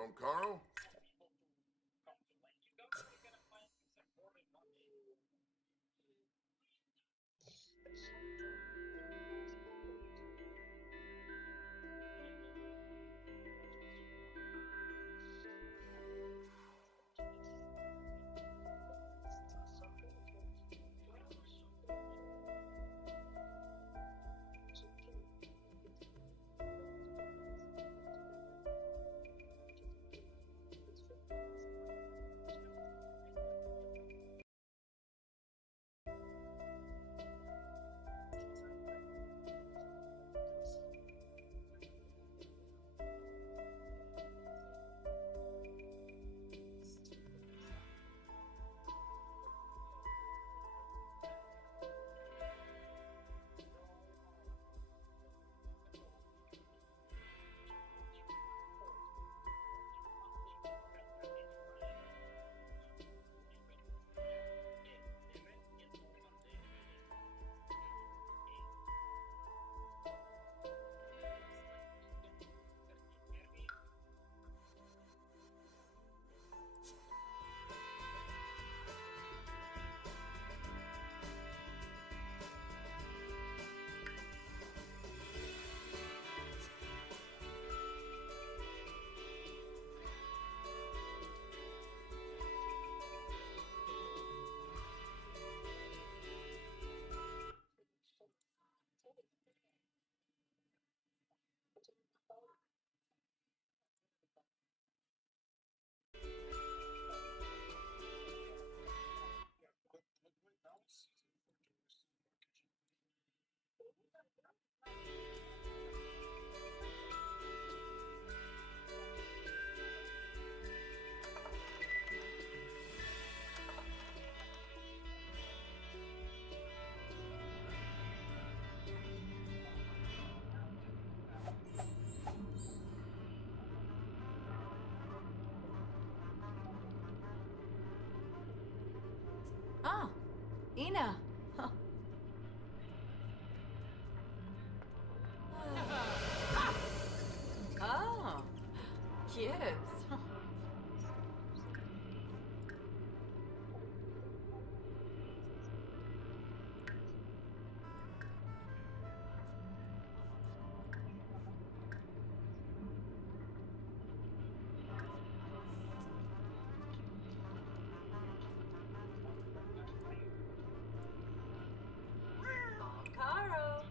from Carl? Ah, Ina. Huh. Ah, Gibbs. Oh, Caro.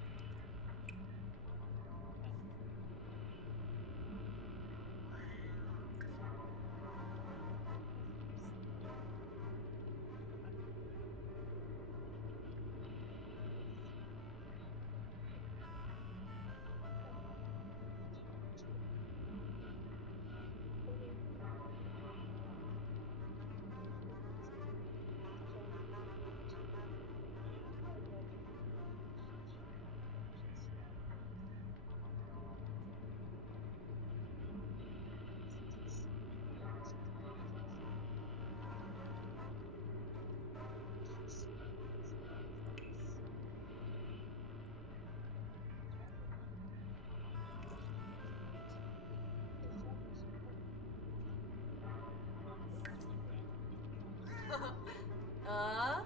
Uh?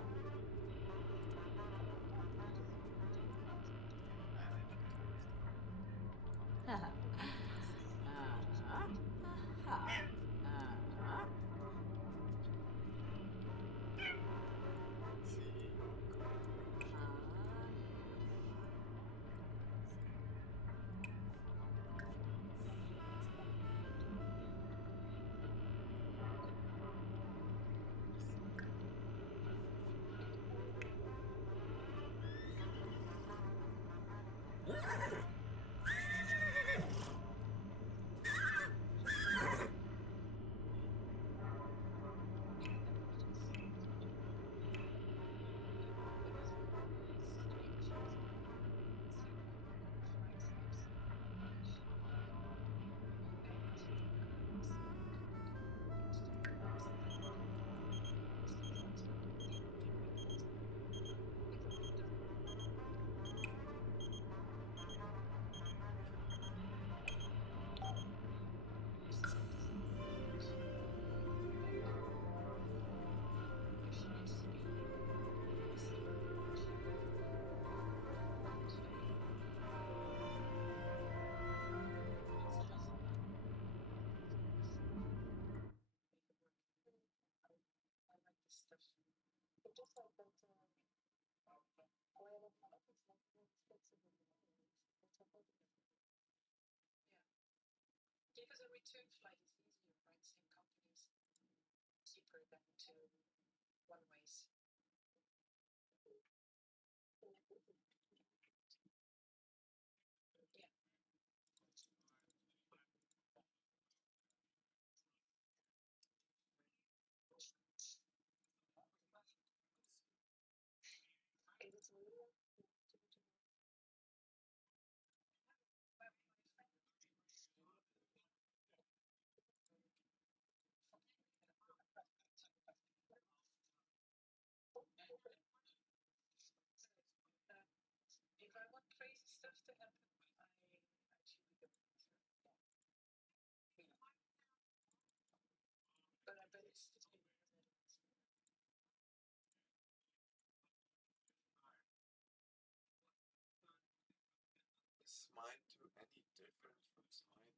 Is mine 2 any different from mine 1?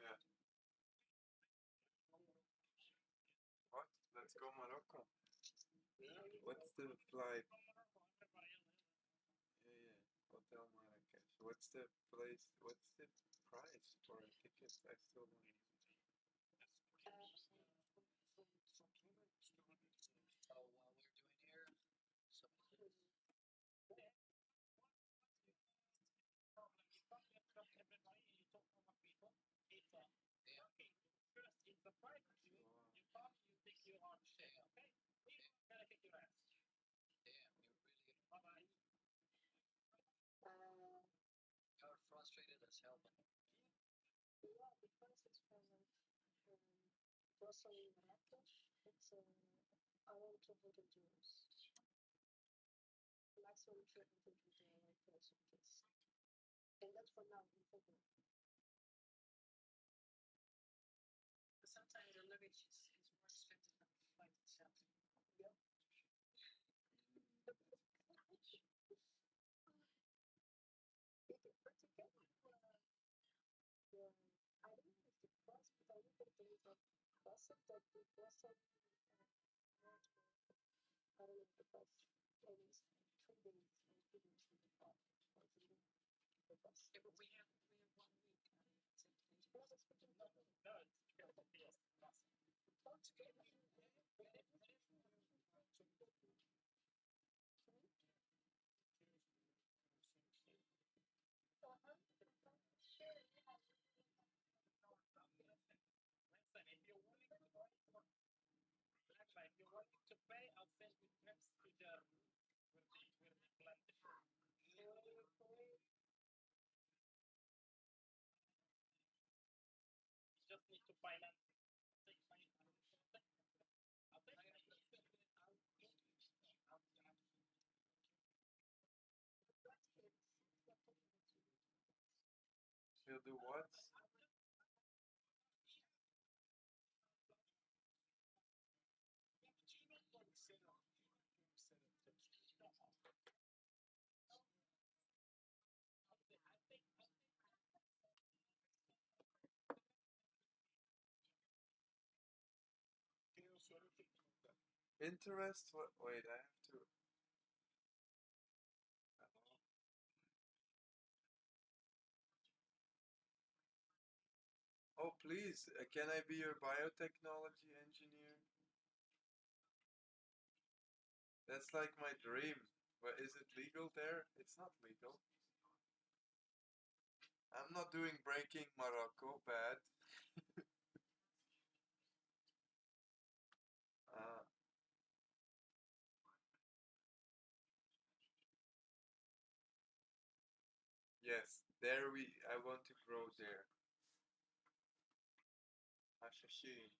Yeah. What? Let's go Morocco. What's the flight? Yeah, yeah. Hotel Marrakesh. What's the place? What's the price for a ticket? I still don't know. You'll do what? Interest? What? Wait, I have to. Oh, please, can I be your biotechnology engineer? That's like my dream. But is it legal there? It's not legal. I'm not doing breaking Morocco, bad. Uh, yes, there I want to grow there. Ashashi.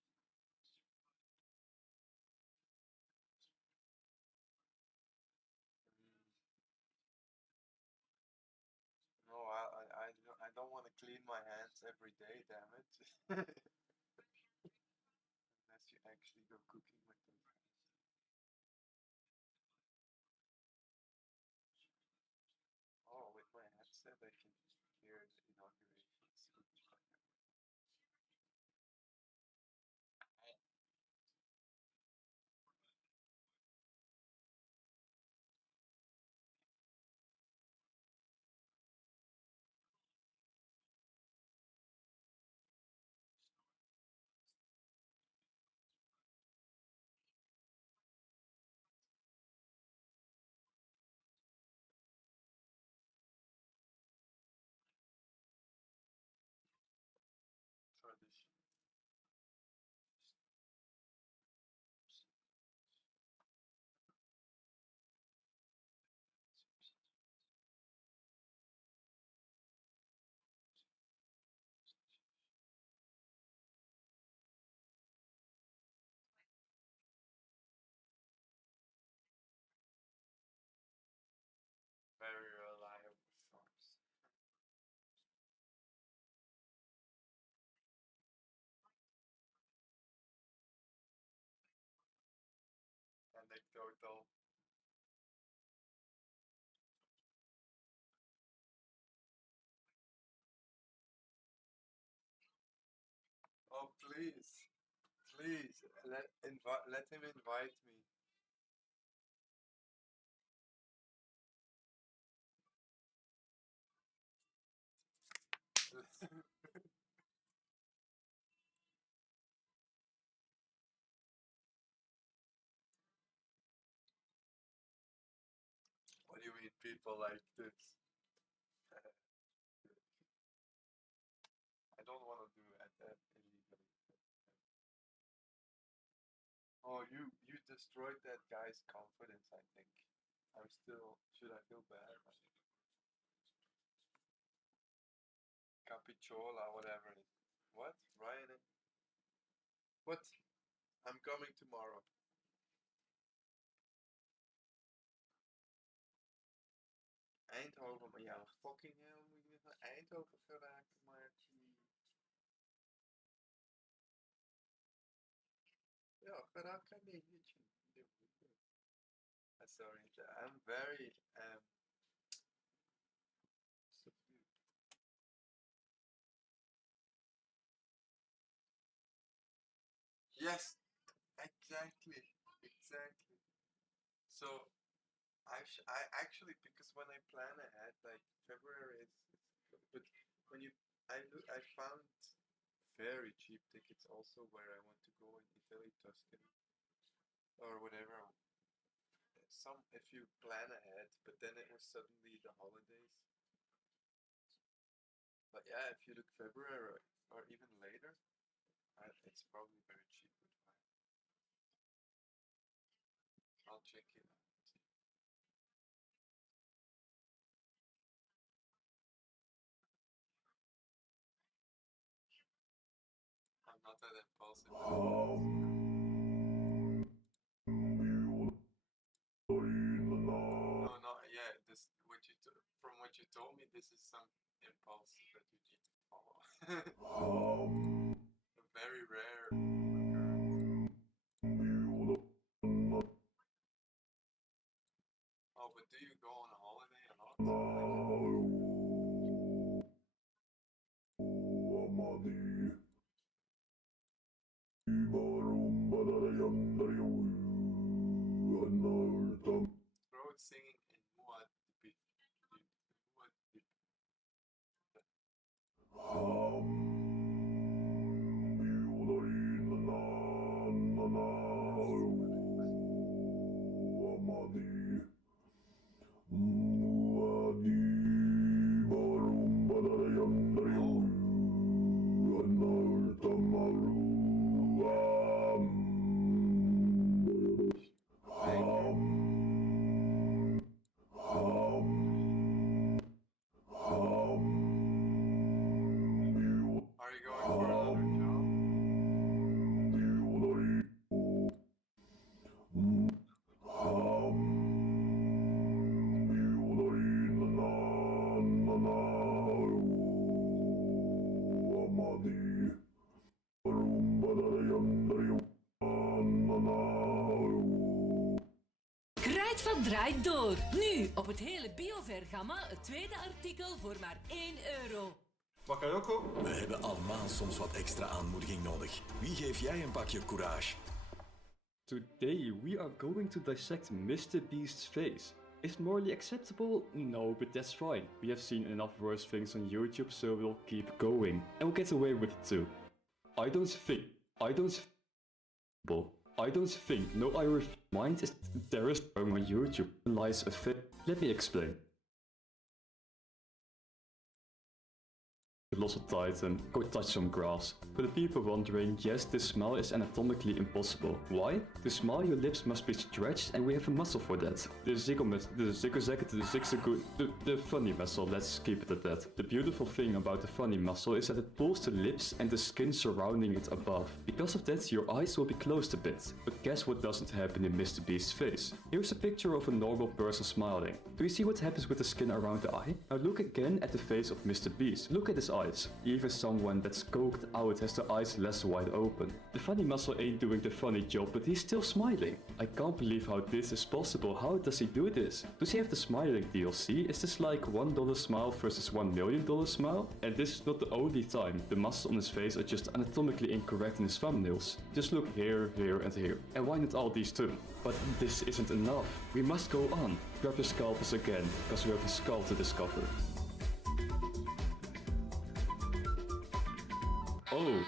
No, I don't want to clean my hands every day, damn it. Unless you actually go cooking with them. Oh, with my headset I can hear the inauguration speech. Tradition. Very reliable source. Anecdotal. Oh, please. Please, let him invite me. What do you mean, people like this? I don't want to do that illegally. Oh, you destroyed that guy's confidence, I think. I'm still. Should I feel bad? Capicciola, whatever. What? Ryan? What? I'm coming tomorrow. Eindhoven, maar ja, fucking hell, moet je naar Eindhoven geraken, maar... Ja, geraak een beetje. Sorry, I'm very subdued. Yes, exactly, exactly. So I actually, because when I plan ahead, like February it's but when you I found very cheap tickets also where I want to go in Italy, Tuscany or whatever. Some if you plan ahead, but then it was suddenly the holidays. But yeah, if you look February or even later, it's probably very cheap. I'll check it out. I'm not that impulsive. No, no, yeah. This from what you told me, this is some impulse that you need to follow. A very rare occurrence. Oh, but do you go on a holiday a lot? Throat singing in Muad'Dib. Muad'Dib. van draait door. Nu op het hele Biovergamma het tweede artikel voor maar €1. Bakayoko? We hebben allemaal soms wat extra aanmoediging nodig. Wie geef jij een pakje courage? Today we are going to dissect Mr. Beast's face. Is it morally acceptable? No, but that's fine. We have seen enough worse things on YouTube, so we'll keep going. And we'll get away with it too. I don't think no Irish mind is there is on YouTube lies a fit. Let me explain. Lost a titan, go touch some grass. For the people wondering, yes, this smile is anatomically impossible. Why? To smile, your lips must be stretched, and we have a muscle for that. The funny muscle, let's keep it at that. The beautiful thing about the funny muscle is that it pulls the lips and the skin surrounding it above. Because of that, your eyes will be closed a bit. But guess what doesn't happen in Mr. Beast's face? Here's a picture of a normal person smiling. Do you see what happens with the skin around the eye? Now look again at the face of Mr. Beast. Look at his eyes. Even someone that's coked out has their eyes less wide open. The funny muscle ain't doing the funny job, but he's still smiling. I can't believe how this is possible. How does he do this? Does he have the smiling DLC? Is this like $1 smile versus $1 million smile? And this is not the only time. The muscles on his face are just anatomically incorrect in his thumbnails. Just look here, here and here. And why not all these too? But this isn't enough. We must go on. Grab your scalpels again, because we have a skull to discover. Oh,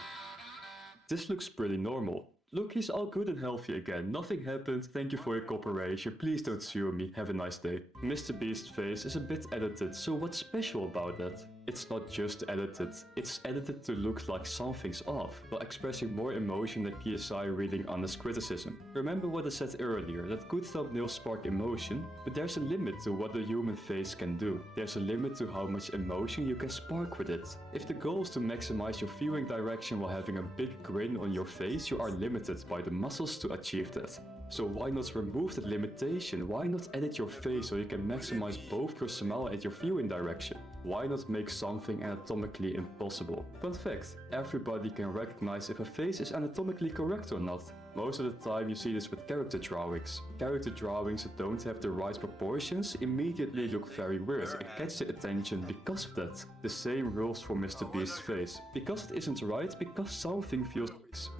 this looks pretty normal. Look, he's all good and healthy again. Nothing happened. Thank you for your cooperation. Please don't sue me. Have a nice day. Mr. Beast's face is a bit edited, so what's special about that? It's not just edited. It's edited to look like something's off, while expressing more emotion than PSI reading honest criticism. Remember what I said earlier, that good thumbnails spark emotion, but there's a limit to what the human face can do. There's a limit to how much emotion you can spark with it. If the goal is to maximize your viewing direction while having a big grin on your face, you are limited by the muscles to achieve that. So why not remove that limitation? Why not edit your face so you can maximize both your smile and your viewing direction? Why not make something anatomically impossible? Fun fact, everybody can recognize if a face is anatomically correct or not. Most of the time you see this with character drawings. Character drawings that don't have the right proportions immediately look very weird and catch the attention because of that. The same rules for Mr. Beast's face. Because it isn't right, because something feels...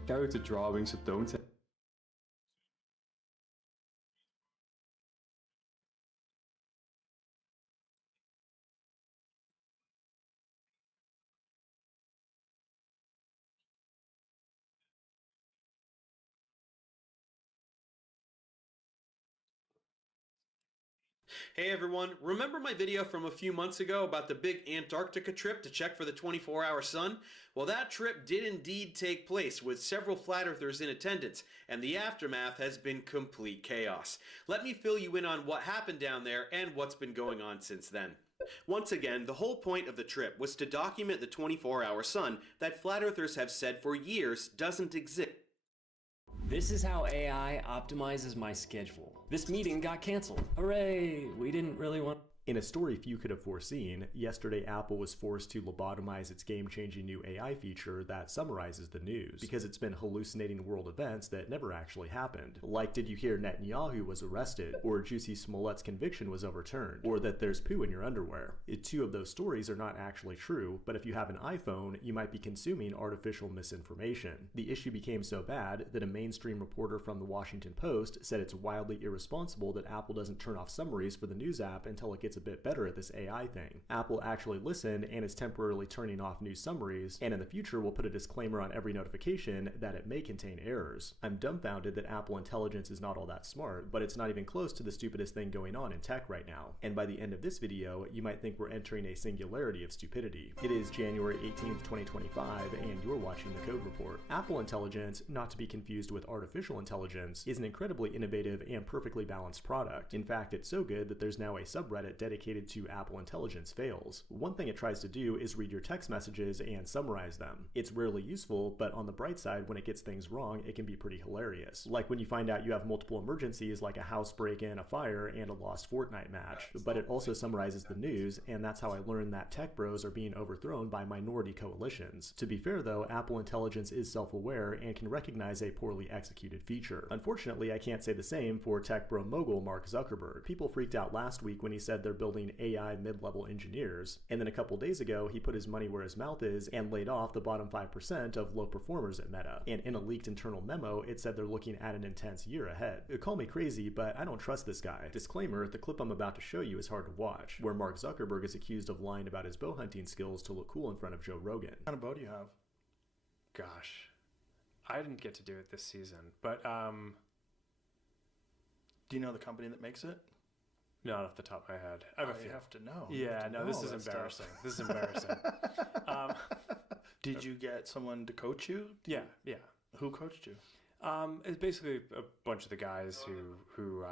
Character drawings that don't have... Hey everyone, remember my video from a few months ago about the big Antarctica trip to check for the 24-hour sun? Well, that trip did indeed take place with several flat earthers in attendance, and the aftermath has been complete chaos. Let me fill you in on what happened down there and what's been going on since then. Once again, the whole point of the trip was to document the 24-hour sun that flat earthers have said for years doesn't exist. This is how AI optimizes my schedule. This meeting got canceled. Hooray! We didn't really want... In a story few could have foreseen, yesterday Apple was forced to lobotomize its game-changing new AI feature that summarizes the news, because it's been hallucinating world events that never actually happened. Like, did you hear Netanyahu was arrested, or Juicy Smollett's conviction was overturned, or that there's poo in your underwear? Two of those stories are not actually true, but if you have an iPhone, you might be consuming artificial misinformation. The issue became so bad that a mainstream reporter from the Washington Post said it's wildly irresponsible that Apple doesn't turn off summaries for the news app until it gets a bit better at this AI thing. Apple actually listened and is temporarily turning off news summaries, and in the future will put a disclaimer on every notification that it may contain errors. I'm dumbfounded that Apple Intelligence is not all that smart, but it's not even close to the stupidest thing going on in tech right now. And by the end of this video, you might think we're entering a singularity of stupidity. It is January 18th, 2025, and you're watching the Code Report. Apple Intelligence, not to be confused with artificial intelligence, is an incredibly innovative and perfectly balanced product. In fact, it's so good that there's now a subreddit dedicated to Apple Intelligence fails. One thing it tries to do is read your text messages and summarize them. It's rarely useful, but on the bright side, when it gets things wrong, it can be pretty hilarious. Like when you find out you have multiple emergencies like a house break-in, a fire, and a lost Fortnite match. But it also summarizes the news, and that's how I learned that tech bros are being overthrown by minority coalitions. To be fair though, Apple Intelligence is self-aware and can recognize a poorly executed feature. Unfortunately, I can't say the same for tech bro mogul Mark Zuckerberg. People freaked out last week when he said they're building AI mid-level engineers, and then a couple days ago he put his money where his mouth is and laid off the bottom 5% of low performers at Meta. And in a leaked internal memo, it said they're looking at an intense year ahead. Call me crazy, but I don't trust this guy. Disclaimer, the clip I'm about to show you is hard to watch, where Mark Zuckerberg is accused of lying about his bow hunting skills to look cool in front of Joe Rogan. What kind of bow do you have? Gosh, I didn't get to do it this season, but Do you know the company that makes it? not off the top of my head. I have a few. have to know. You Yeah, have to no, know this all is that stuff. embarrassing. This is embarrassing. Did you get someone to coach you? Yeah. Who coached you? It's basically a bunch of the guys who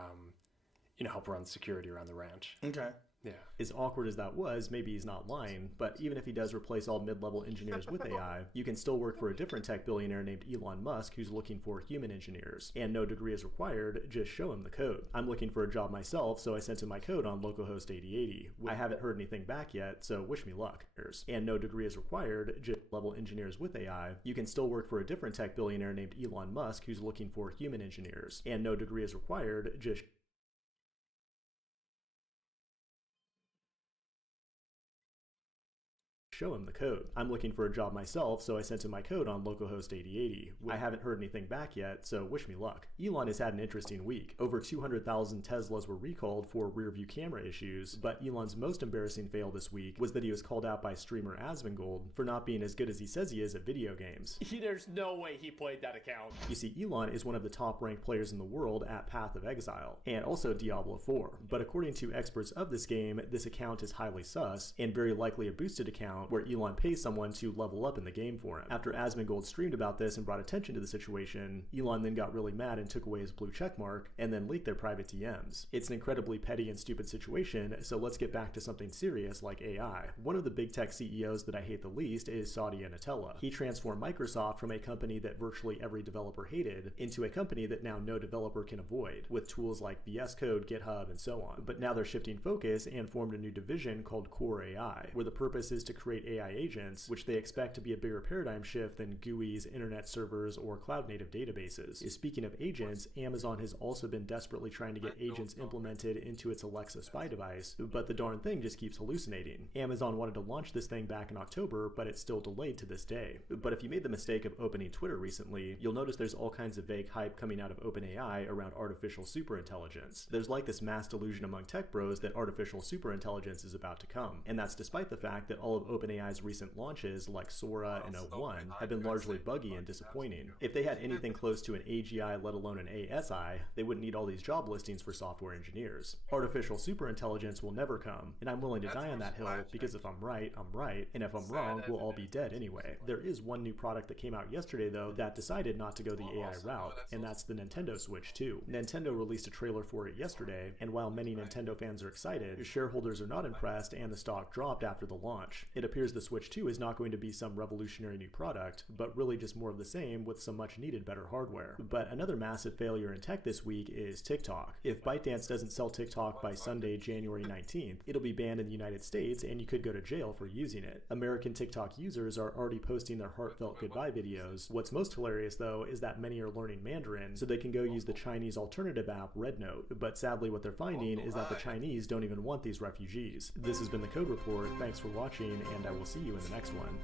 help run security around the ranch. Okay. Yeah. As awkward as that was, maybe he's not lying, but even if he does replace all mid-level engineers with AI, you can still work for a different tech billionaire named Elon Musk who's looking for human engineers. And no degree is required, just show him the code. I'm looking for a job myself, so I sent him my code on localhost 8080. I haven't heard anything back yet, so wish me luck. And no degree is required, just level engineers with AI. You can still work for a different tech billionaire named Elon Musk who's looking for human engineers. And no degree is required, just show him the code. I'm looking for a job myself, so I sent him my code on localhost 8080. I haven't heard anything back yet, so wish me luck. Elon has had an interesting week. Over 200,000 Teslas were recalled for rear-view camera issues, but Elon's most embarrassing fail this week was that he was called out by streamer Asmongold for not being as good as he says he is at video games. There's no way he played that account. You see, Elon is one of the top-ranked players in the world at Path of Exile, and also Diablo 4. But according to experts of this game, this account is highly sus, and very likely a boosted account where Elon pays someone to level up in the game for him. After Asmongold streamed about this and brought attention to the situation, Elon then got really mad and took away his blue checkmark, and then leaked their private DMs. It's an incredibly petty and stupid situation, so let's get back to something serious like AI. One of the big tech CEOs that I hate the least is Satya Nadella. He transformed Microsoft from a company that virtually every developer hated into a company that now no developer can avoid, with tools like VS Code, GitHub, and so on. But now they're shifting focus and formed a new division called Core AI, where the purpose is to create AI agents, which they expect to be a bigger paradigm shift than GUIs, internet servers, or cloud-native databases. Speaking of agents, Amazon has also been desperately trying to get agents implemented into its Alexa spy device, but the darn thing just keeps hallucinating. Amazon wanted to launch this thing back in October, but it's still delayed to this day. But if you made the mistake of opening Twitter recently, you'll notice there's all kinds of vague hype coming out of OpenAI around artificial superintelligence. There's like this mass delusion among tech bros that artificial superintelligence is about to come, and that's despite the fact that all of OpenAI's recent launches like Sora and O1 have been largely buggy and disappointing. If they had anything close to an AGI, let alone an ASI, they wouldn't need all these job listings for software engineers. Artificial superintelligence will never come, and I'm willing to die on that hill because if I'm right, I'm right, and if I'm wrong, we'll all be dead anyway. There is one new product that came out yesterday though that decided not to go the AI route, and that's the Nintendo Switch 2. Nintendo released a trailer for it yesterday, and while many Nintendo fans are excited, shareholders are not impressed and the stock dropped after the launch. It appears the Switch 2 is not going to be some revolutionary new product, but really just more of the same with some much needed better hardware. But another massive failure in tech this week is TikTok. If ByteDance doesn't sell TikTok by Sunday, January 19th, it'll be banned in the United States and you could go to jail for using it. American TikTok users are already posting their heartfelt goodbye videos. What's most hilarious though is that many are learning Mandarin so they can go use the Chinese alternative app Rednote, but sadly what they're finding is that the Chinese don't even want these refugees. This has been the Code Report, thanks for watching, and I will see you in the next one.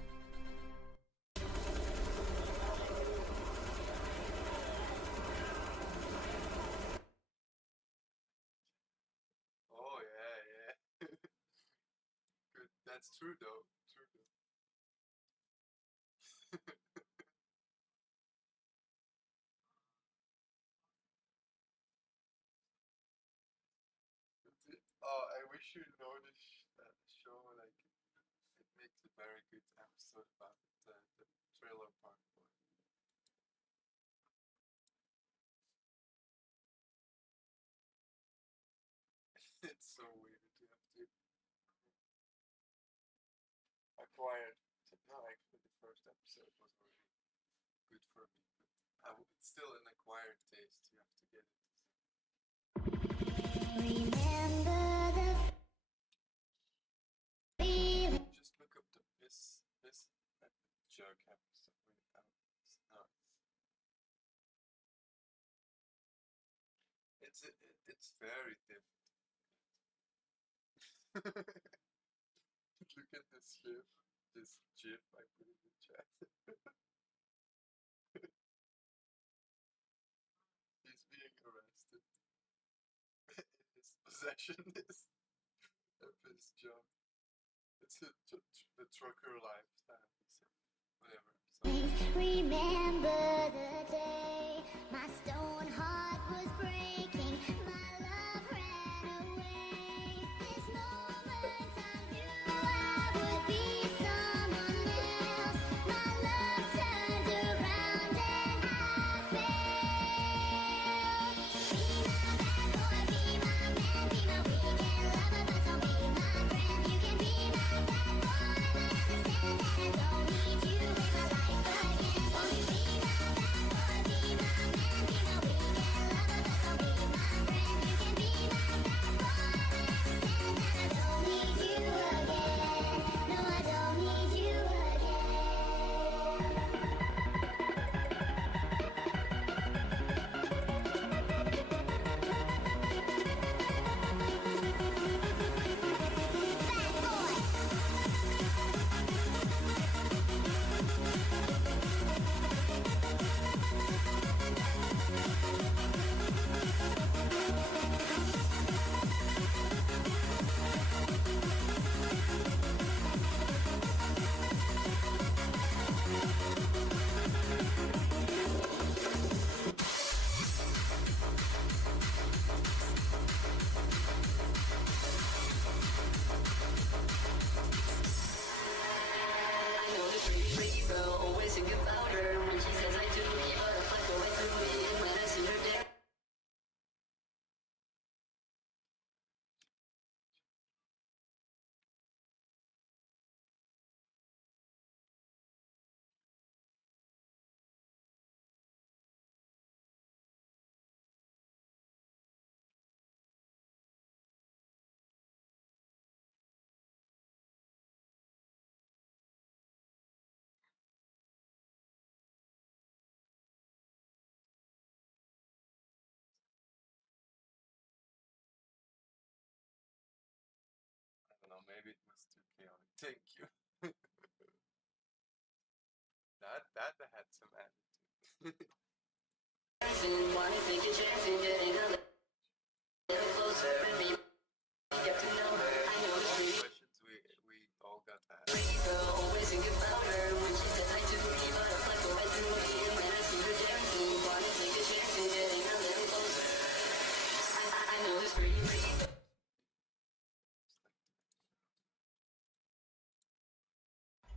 Oh yeah. Good. That's true though. True though. Oh, I wish you noticed that show. Like, it makes a very good episode about the trailer part. It's so weird. You have to acquired. No, actually, the first episode was already good for me, but it's still an acquired taste. You have to get it. Just look up the this joke episode. It's nuts. It's very different. Look at this GIF I put in the chat. He's being arrested. His possession is of his job. It's the trucker lifestyle. So whatever. Remember the day my stone heart was breaking, my love ran away. This moment I knew I would be someone else. My love turned around and I failed. Be my bad boy, be my man, be my weekend lover, but don't be my friend. You can be my bad boy, but understand that I don't need you in my life again. Won't you be my bad boy, be my man, be my weekend lover, but don't be my friend. You can be my bad boy, but understand that I don't need you again. No, I don't need you I don't know, maybe it was too chaotic. Thank you. that had some attitude. Questions we all got asked.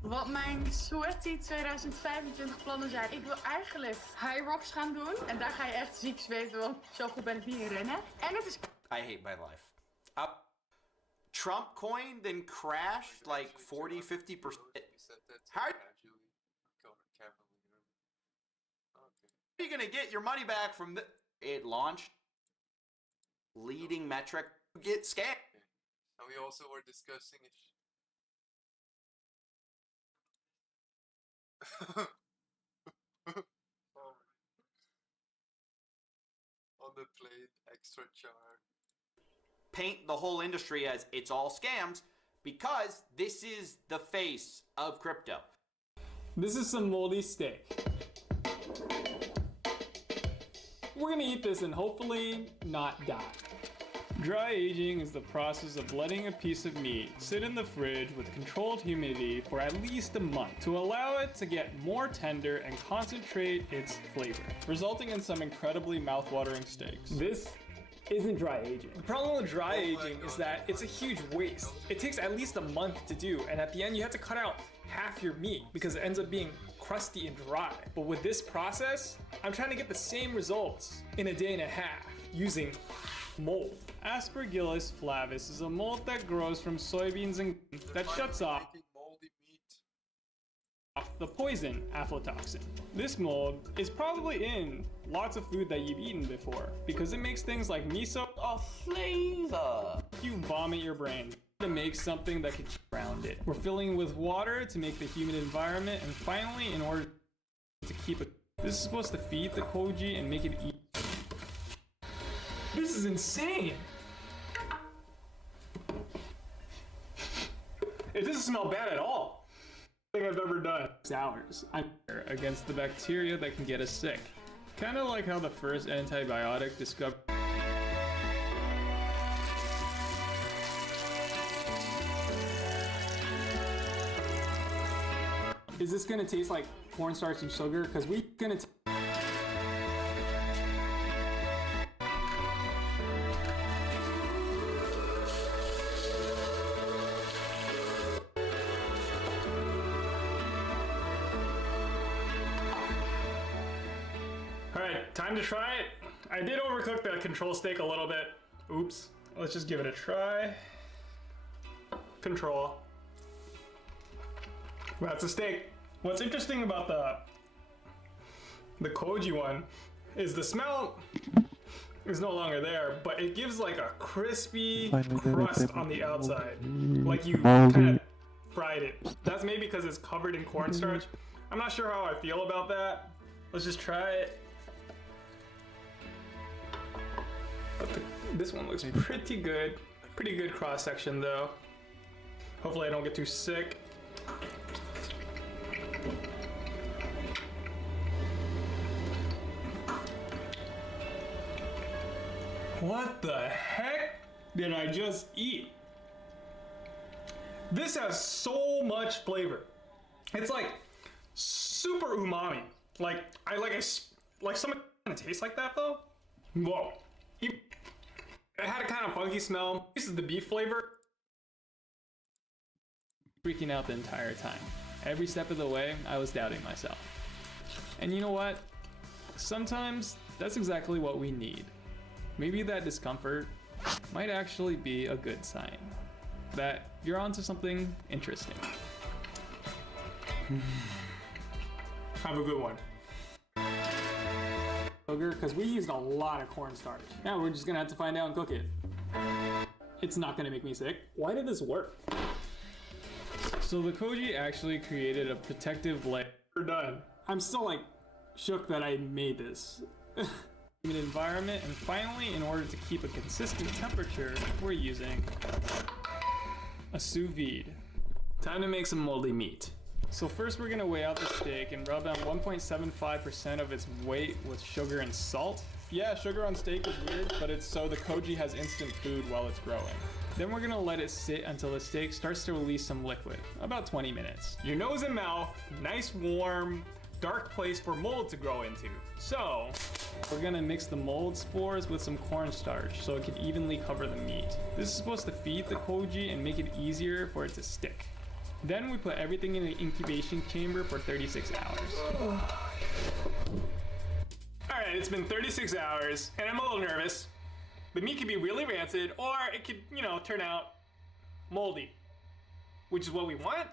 Wat mijn Sweaty 2025 plannen zijn. Ik wil eigenlijk high rocks gaan doen. En daar ga je echt ziek zweten, want zo goed ben ik niet in rennen. En het is... I hate my life. Trump coin then crashed like 40-50%. How are you gonna get your money back from the... It launched. Leading metric. Get scammed. And we also were discussing if... On the plate, extra char. Paint the whole industry as it's all scams because this is the face of crypto. This is some moldy steak. We're gonna eat this and hopefully not die. Dry aging is the process of letting a piece of meat sit in the fridge with controlled humidity for at least a month to allow it to get more tender and concentrate its flavor, resulting in some incredibly mouth-watering steaks. This isn't dry aging. The problem with dry aging is that it's a huge waste. It takes at least a month to do, and at the end you have to cut out half your meat because it ends up being crusty and dry. But with this process, I'm trying to get the same results in a day and a half using mold. Aspergillus flavus is a mold that grows from soybeans and that shuts off. Moldy meat. off the poison aflatoxin. This mold is probably in lots of food that you've eaten before because it makes things like miso a flavor. You vomit your brain to make something that can ground it. We're filling it with water to make the humid environment, and finally, in order to keep it, this is supposed to feed the koji and make it eat. This is insane. It doesn't smell bad at all. Thing I've ever done. Hours. I'm against the bacteria that can get us sick. Kind of like how the first antibiotic discovered. Is this gonna taste like cornstarch and sugar? Because we gonna. Alright, time to try it. I did overcook the control steak a little bit. Oops. Let's just give it a try. Control. That's a steak. What's interesting about the koji one is the smell is no longer there, but it gives like a crispy crust on the outside. Like you kind of fried it. That's maybe because it's covered in cornstarch. I'm not sure how I feel about that. Let's just try it. This one looks pretty good. Pretty good cross section though. Hopefully I don't get too sick. What the heck did I just eat? This has so much flavor. It's like super umami. Like something kind of tastes like that though. Whoa. It had a kind of funky smell. This is the beef flavor. Freaking out the entire time. Every step of the way, I was doubting myself. And you know what? Sometimes that's exactly what we need. Maybe that discomfort might actually be a good sign that you're onto something interesting. Have a good one. Sugar, because we used a lot of cornstarch. Now we're just gonna have to find out and cook it. It's not gonna make me sick. Why did this work? So the koji actually created a protective layer. We're done. I'm still like shook that I made this. An environment, and finally, in order to keep a consistent temperature, we're using a sous vide. Time to make some moldy meat. So first we're gonna weigh out the steak and rub down 1.75% of its weight with sugar and salt. Yeah, sugar on steak is weird, but it's so the koji has instant food while it's growing. Then we're gonna let it sit until the steak starts to release some liquid, about 20 minutes. Your nose and mouth, nice warm, dark place for mold to grow into. So, we're gonna mix the mold spores with some cornstarch so it can evenly cover the meat. This is supposed to feed the koji and make it easier for it to stick. Then we put everything in an incubation chamber for 36 hours. Alright, it's been 36 hours, and I'm a little nervous. The meat could be really rancid, or it could, turn out moldy. Which is what we want.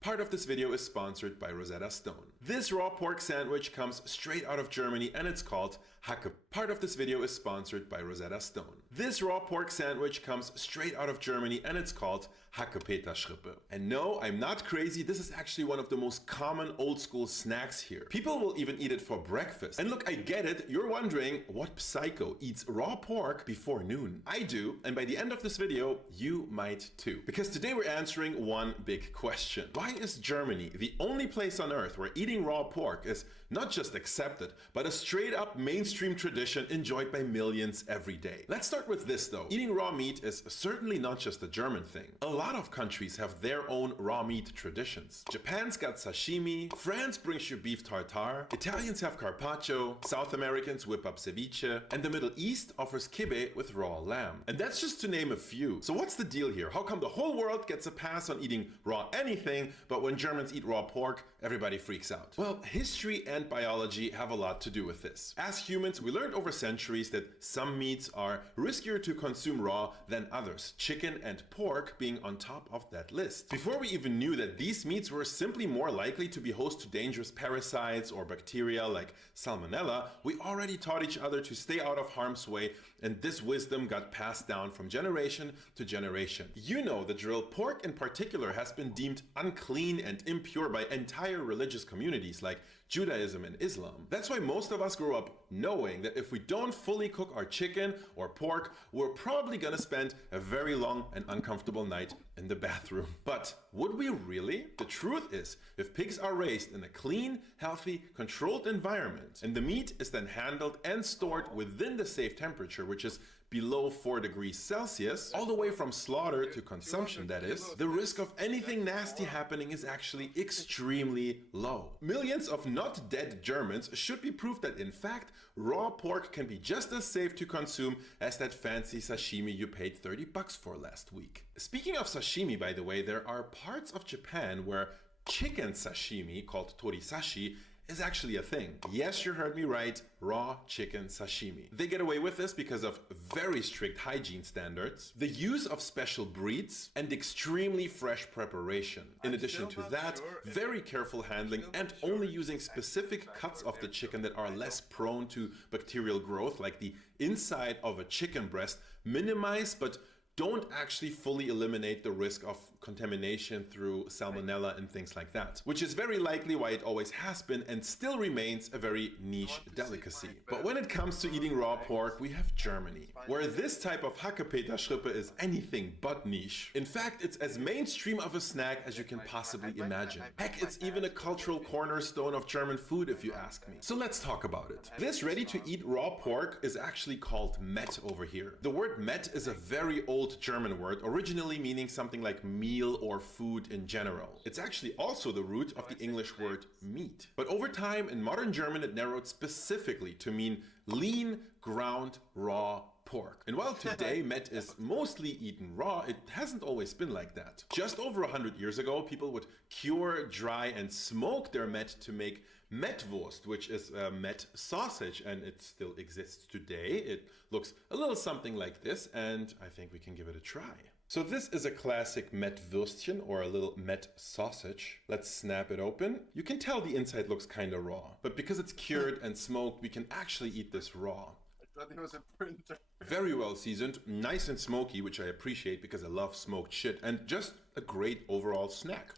Part of this video is sponsored by Rosetta Stone. This raw pork sandwich comes straight out of Germany and it's called Hacke. Part of this video is sponsored by Rosetta Stone. This raw pork sandwich comes straight out of Germany and it's called Hackepeterschrippe. And no, I'm not crazy, this is actually one of the most common old school snacks here. People will even eat it for breakfast. And look, I get it, you're wondering what psycho eats raw pork before noon? I do, and by the end of this video, you might too. Because today we're answering one big question. Why is Germany the only place on earth where eating raw pork is not just accepted, but a straight up mainstream tradition enjoyed by millions every day? Let's start with this though. Eating raw meat is certainly not just a German thing. A lot of countries have their own raw meat traditions. Japan's got sashimi, France brings you beef tartare, Italians have carpaccio, South Americans whip up ceviche, and the Middle East offers kibbeh with raw lamb. And that's just to name a few. So what's the deal here? How come the whole world gets a pass on eating raw anything, but when Germans eat raw pork, everybody freaks out? Well, history and biology have a lot to do with this. As humans, humans, we learned over centuries that some meats are riskier to consume raw than others, chicken and pork being on top of that list. Before we even knew that these meats were simply more likely to be host to dangerous parasites or bacteria like salmonella, we already taught each other to stay out of harm's way, and this wisdom got passed down from generation to generation. You know the drill. Pork in particular has been deemed unclean and impure by entire religious communities like Judaism and Islam. That's why most of us grew up knowing that if we don't fully cook our chicken or pork, we're probably gonna spend a very long and uncomfortable night in the bathroom. But would we really? The truth is, if pigs are raised in a clean, healthy, controlled environment, and the meat is then handled and stored within the safe temperature, which is below 4 degrees Celsius, all the way from slaughter to consumption, that is, the risk of anything nasty happening is actually extremely low. Millions of not dead Germans should be proof that in fact, raw pork can be just as safe to consume as that fancy sashimi you paid $30 for last week. Speaking of sashimi, by the way, there are parts of Japan where chicken sashimi, called torisashi, is actually a thing. Yes, you heard me right, raw chicken sashimi. They get away with this because of very strict hygiene standards, the use of special breeds, and extremely fresh preparation. In addition to that, very careful handling and only using specific cuts of the chicken that are less prone to bacterial growth, like the inside of a chicken breast, minimize but don't actually fully eliminate the risk of contamination through salmonella and things like that, which is very likely why it always has been and still remains a very niche delicacy. But when it comes to eating raw pork, we have Germany, where this type of Hackepeterschrippe is anything but niche. In fact, it's as mainstream of a snack as you can possibly imagine. Heck, it's even a cultural cornerstone of German food if you ask me. So let's talk about it. This ready-to-eat raw pork is actually called Met over here. The word Met is a very old German word, originally meaning something like meal or food in general. It's actually also the root of the English word meat. But over time, in modern German, it narrowed specifically to mean lean, ground, raw pork. And while today Met is mostly eaten raw, it hasn't always been like that. Just over 100 years ago, people would cure, dry, and smoke their Met to make Metwurst, which is a Met sausage, and it still exists today. It looks a little something like this, and I think we can give it a try. So this is a classic Metwürstchen, or a little Met sausage. Let's snap it open. You can tell the inside looks kinda raw, but because it's cured and smoked, we can actually eat this raw. I thought it was a printer. Very well seasoned, nice and smoky, which I appreciate because I love smoked shit, and just a great overall snack.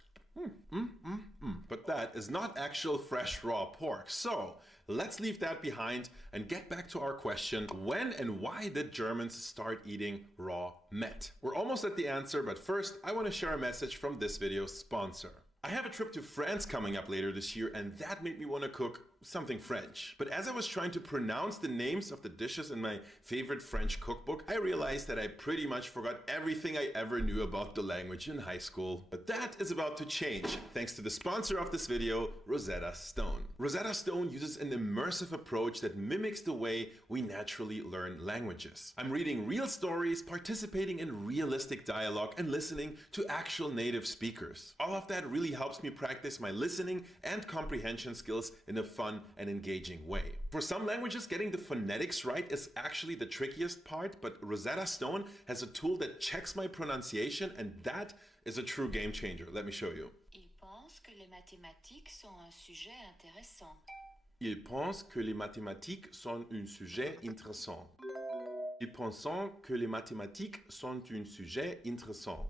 But that is not actual fresh raw pork. So let's leave that behind and get back to our question: when and why did Germans start eating raw Met? We're almost at the answer, but first I want to share a message from this video's sponsor. I have a trip to France coming up later this year, and that made me want to cook something French. But as I was trying to pronounce the names of the dishes in my favorite French cookbook, I realized that I pretty much forgot everything I ever knew about the language in high school. But that is about to change, thanks to the sponsor of this video, Rosetta Stone. Rosetta Stone uses an immersive approach that mimics the way we naturally learn languages. I'm reading real stories, participating in realistic dialogue, and listening to actual native speakers. All of that really helps me practice my listening and comprehension skills in a fun and engaging way. For some languages, getting the phonetics right is actually the trickiest part, but Rosetta Stone has a tool that checks my pronunciation, and that is a true game changer. Let me show you. Il pense que les mathématiques sont un sujet intéressant. Il pense que les mathématiques sont un sujet intéressant. Il pense que les mathématiques sont un sujet intéressant.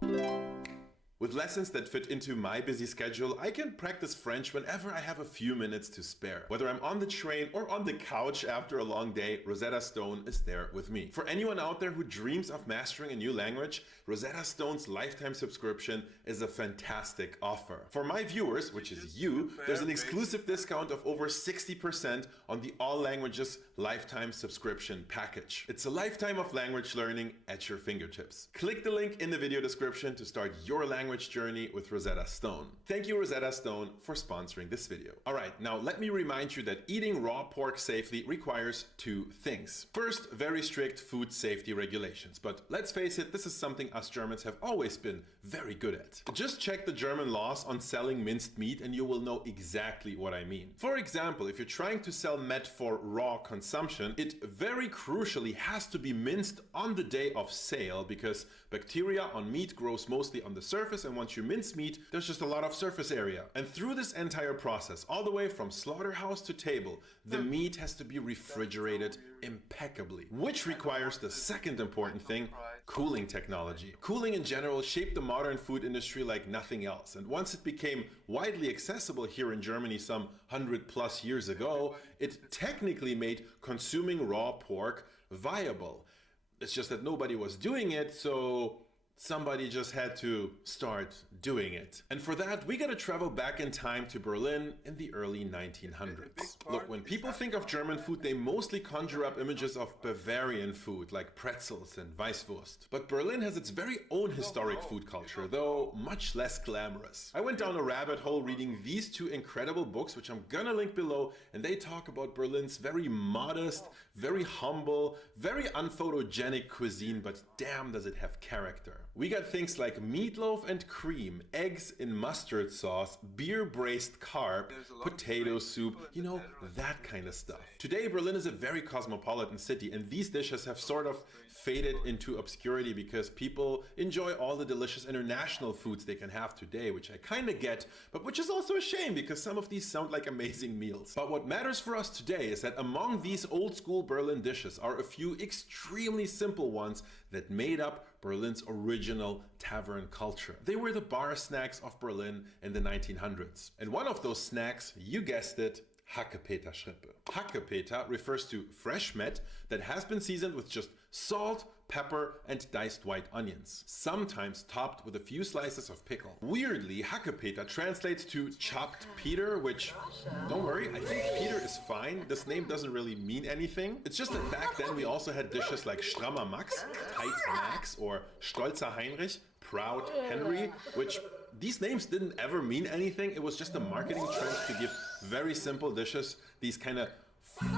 With lessons that fit into my busy schedule, I can practice French whenever I have a few minutes to spare. Whether I'm on the train or on the couch after a long day, Rosetta Stone is there with me. For anyone out there who dreams of mastering a new language, Rosetta Stone's lifetime subscription is a fantastic offer. For my viewers, which is you, there's an exclusive discount of over 60% on the All Languages lifetime subscription package. It's a lifetime of language learning at your fingertips. Click the link in the video description to start your language sandwich journey with Rosetta Stone. Thank you, Rosetta Stone, for sponsoring this video. Alright, now let me remind you that eating raw pork safely requires two things. First, very strict food safety regulations, but let's face it, this is something us Germans have always been very good at. Just check the German laws on selling minced meat and you will know exactly what I mean. For example, if you're trying to sell meat for raw consumption, it very crucially has to be minced on the day of sale because bacteria on meat grows mostly on the surface, and once you mince meat, there's just a lot of surface area. And through this entire process, all the way from slaughterhouse to table, the meat has to be refrigerated impeccably, which requires the second important thing, cooling technology. Cooling in general shaped the modern food industry like nothing else, and once it became widely accessible here in Germany some 100+ years ago, it technically made consuming raw pork viable. It's just that nobody was doing it, so somebody just had to start doing it. And for that, we gotta travel back in time to Berlin in the early 1900s. Look, when people think of German food, they mostly conjure up images of Bavarian food, like pretzels and Weisswurst. But Berlin has its very own historic food culture, though much less glamorous. I went down a rabbit hole reading these two incredible books, which I'm gonna link below, and they talk about Berlin's very modest, very humble, very unphotogenic cuisine, but damn does it have character. We got things like meatloaf and cream, eggs in mustard sauce, beer braised carp, potato soup, you know, that kind of stuff. Today, Berlin is a very cosmopolitan city, and these dishes have sort of faded into obscurity because people enjoy all the delicious international foods they can have today, which I kind of get, but which is also a shame because some of these sound like amazing meals. But what matters for us today is that among these old school Berlin dishes are a few extremely simple ones that made up Berlin's original tavern culture. They were the bar snacks of Berlin in the 1900s. And one of those snacks, you guessed it, Hackepeterschrippe. Hackepeter refers to fresh meat that has been seasoned with just salt, pepper, and diced white onions, sometimes topped with a few slices of pickle. Weirdly, Hackepeter translates to chopped Peter, which, don't worry, I think Peter is fine. This name doesn't really mean anything. It's just that back then we also had dishes like Strammer Max, Tight Max, or Stolzer Heinrich, Proud Henry, which these names didn't ever mean anything. It was just a marketing trend to give very simple dishes these kind of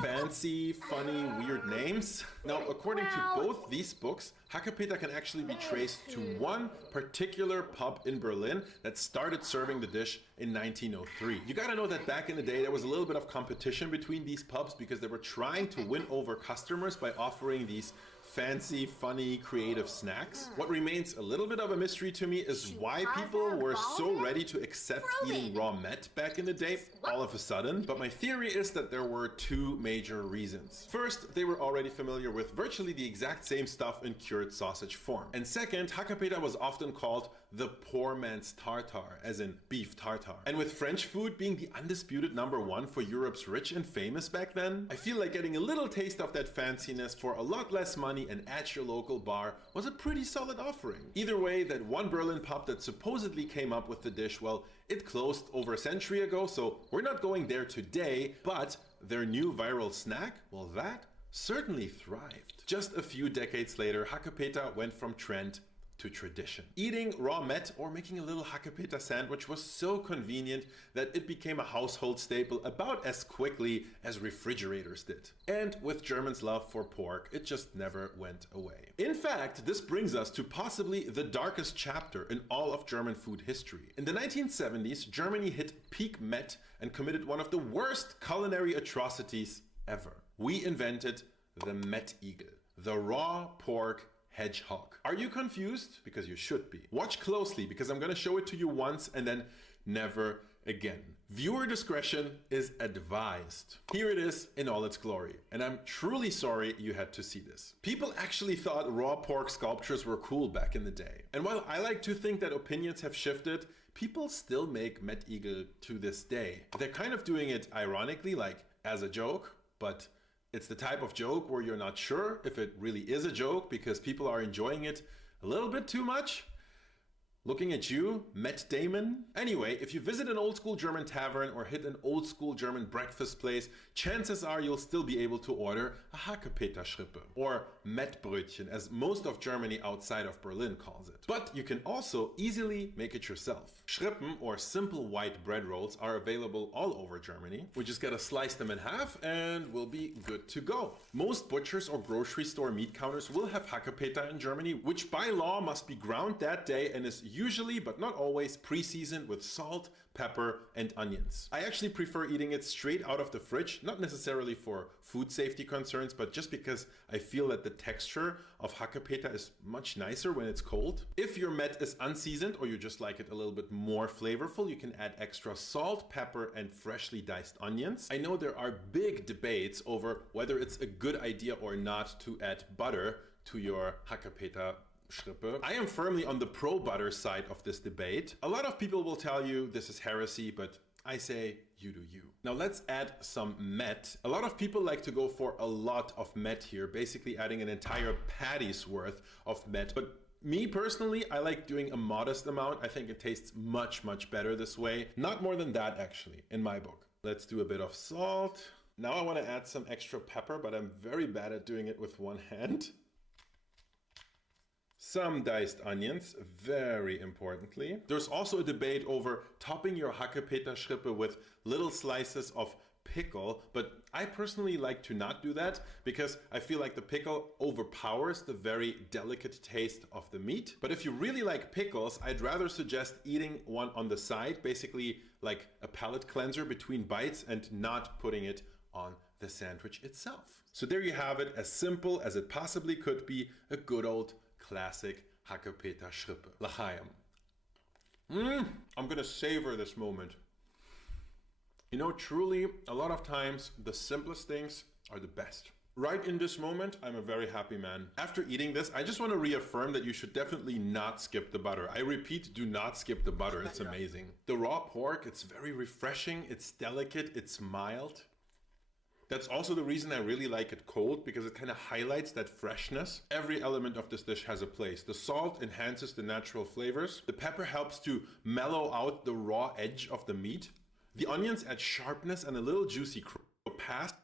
fancy, funny, weird names. Now, according to both these books, Hackepeter can actually be traced to one particular pub in Berlin that started serving the dish in 1903. You gotta know that back in the day, there was a little bit of competition between these pubs because they were trying to win over customers by offering these fancy, funny, creative snacks. What remains a little bit of a mystery to me is why people were so ready to accept eating raw meat back in the day all of a sudden. But my theory is that there were two major reasons. First, they were already familiar with virtually the exact same stuff in cured sausage form. And second, Hackepeter was often called the poor man's tartar, as in beef tartar. And with French food being the undisputed #1 for Europe's rich and famous back then, I feel like getting a little taste of that fanciness for a lot less money and at your local bar was a pretty solid offering. Either way, that one Berlin pub that supposedly came up with the dish, well, it closed over a century ago, so we're not going there today, but their new viral snack, well, that certainly thrived. Just a few decades later, Hackepeter went from trend to tradition. Eating raw meat or making a little Hackepeter sandwich was so convenient that it became a household staple about as quickly as refrigerators did. And with Germans' love for pork, it just never went away. In fact, this brings us to possibly the darkest chapter in all of German food history. In the 1970s, Germany hit peak meat and committed one of the worst culinary atrocities ever. We invented the Mettigel, the raw pork hedgehog. Are you confused? Because you should be. Watch closely because I'm gonna show it to you once and then never again. Viewer discretion is advised. Here it is in all its glory, and I'm truly sorry you had to see this. People actually thought raw pork sculptures were cool back in the day. And while I like to think that opinions have shifted, people still make Mettigel to this day. They're kind of doing it ironically, like as a joke, but it's the type of joke where you're not sure if it really is a joke because people are enjoying it a little bit too much. Looking at you, Matt Damon? Anyway, if you visit an old school German tavern or hit an old school German breakfast place, chances are you'll still be able to order a Hackepeterschrippe, or Mettbrötchen, as most of Germany outside of Berlin calls it. But you can also easily make it yourself. Schrippen, or simple white bread rolls, are available all over Germany. We just gotta slice them in half and we'll be good to go. Most butchers or grocery store meat counters will have Hackepeter in Germany, which by law must be ground that day and is usually, but not always, pre-seasoned with salt, pepper, and onions. I actually prefer eating it straight out of the fridge, not necessarily for food safety concerns, but just because I feel that the texture of Hackepeter is much nicer when it's cold. If your Met is unseasoned or you just like it a little bit more flavorful, you can add extra salt, pepper, and freshly diced onions. I know there are big debates over whether it's a good idea or not to add butter to your Hackepeter Schrippe. I am firmly on the pro-butter side of this debate. A lot of people will tell you this is heresy, but I say you do you. Now let's add some Met. A lot of people like to go for a lot of Met here, basically adding an entire patty's worth of Met. But me personally, I like doing a modest amount. I think it tastes much, much better this way. Not more than that actually, in my book. Let's do a bit of salt. Now I want to add some extra pepper, but I'm very bad at doing it with one hand. Some diced onions, very importantly. There's also a debate over topping your Hackepeter Schrippe with little slices of pickle, but I personally like to not do that because I feel like the pickle overpowers the very delicate taste of the meat. But if you really like pickles, I'd rather suggest eating one on the side, basically like a palate cleanser between bites, and not putting it on the sandwich itself. So there you have it, as simple as it possibly could be, a good old classic Hackepeter Schrippe. L'chaim. I'm gonna savor this moment. You know, truly, a lot of times, the simplest things are the best. Right in this moment, I'm a very happy man. After eating this, I just want to reaffirm that you should definitely not skip the butter. I repeat, do not skip the butter. It's amazing. The raw pork, it's very refreshing, it's delicate, it's mild. That's also the reason I really like it cold, because it kind of highlights that freshness. Every element of this dish has a place. The salt enhances the natural flavors. The pepper helps to mellow out the raw edge of the meat. The onions add sharpness and a little juicy past.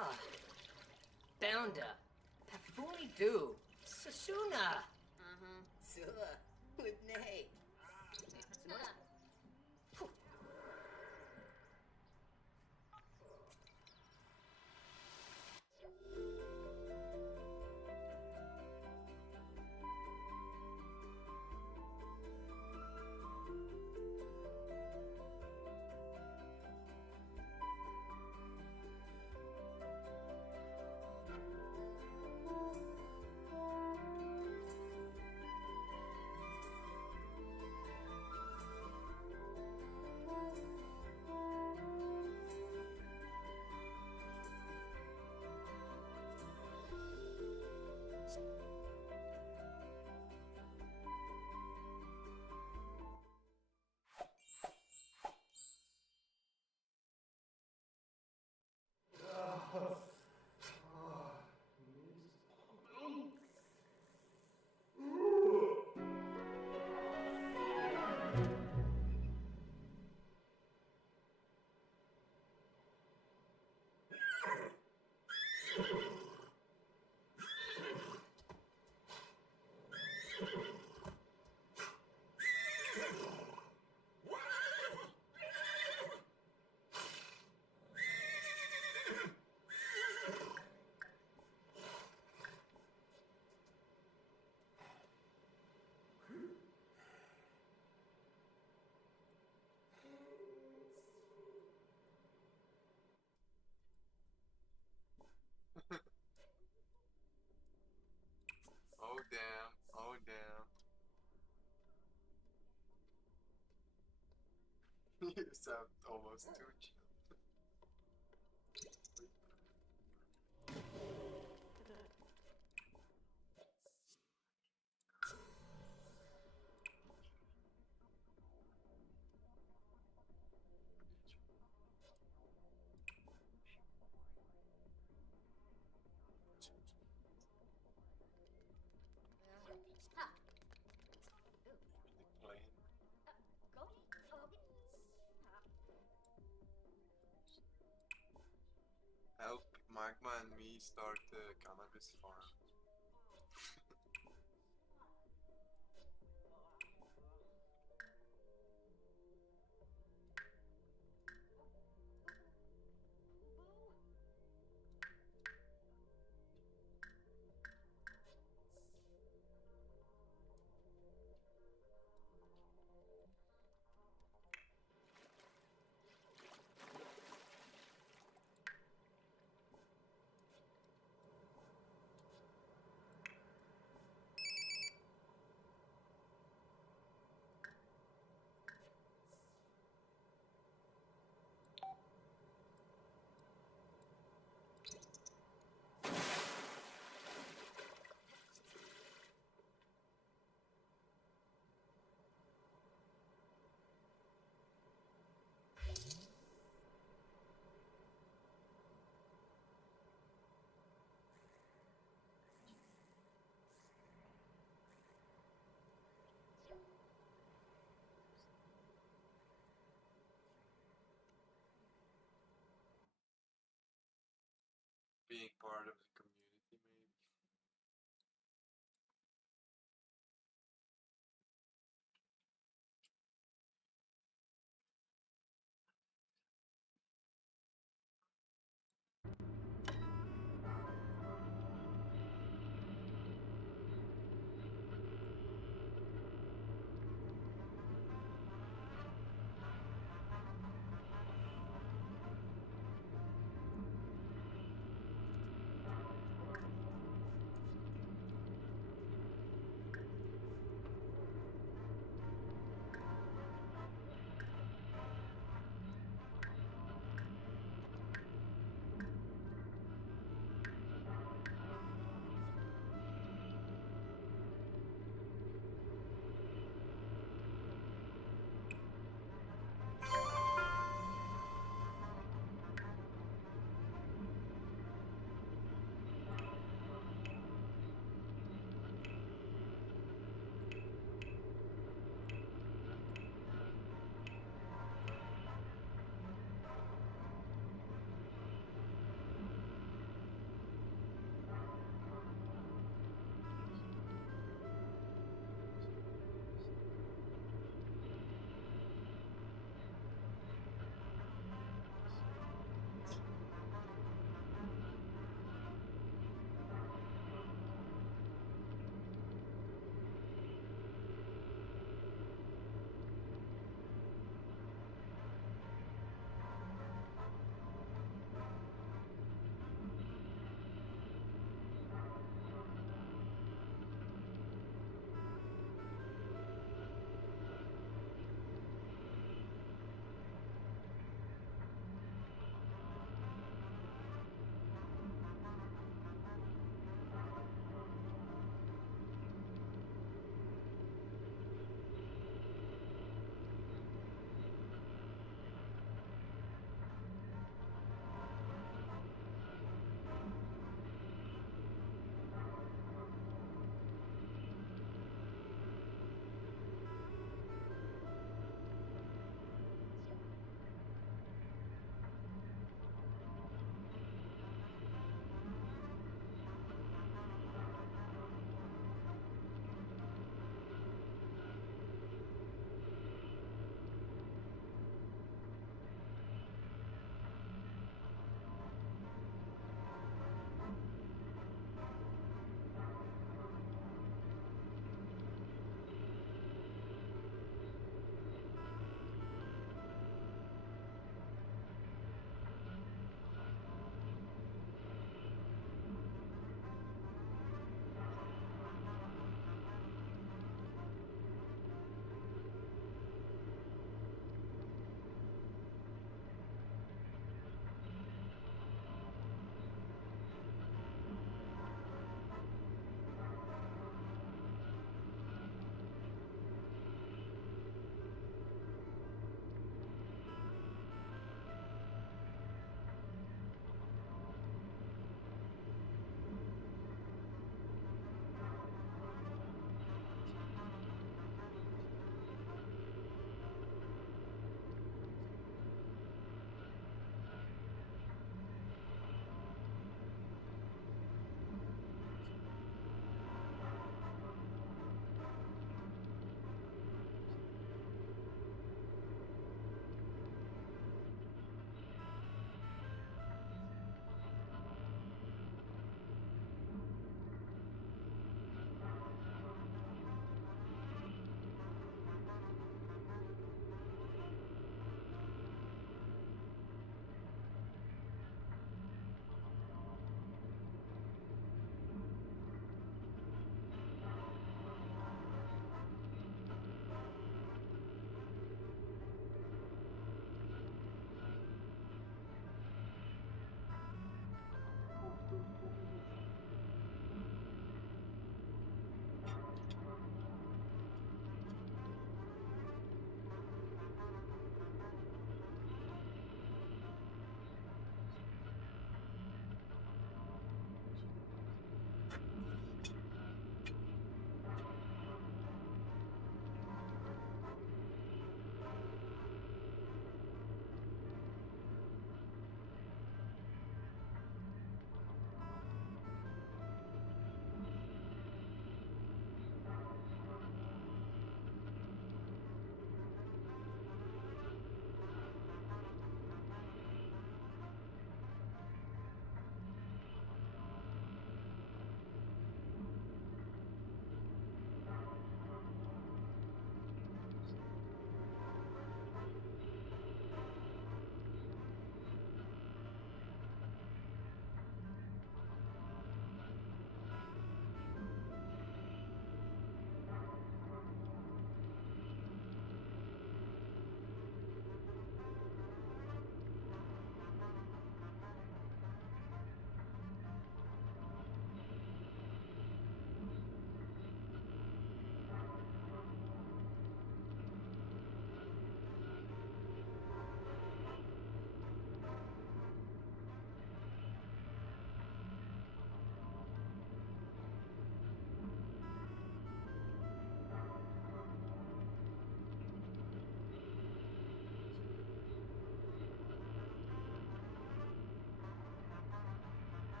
Ah, Bounda, Pafuni Du, Sasuna. Zilla, Udne. Oh damn, oh damn. You sound almost too chill. Help Magma and me start the cannabis farm. Being part of the community, maybe.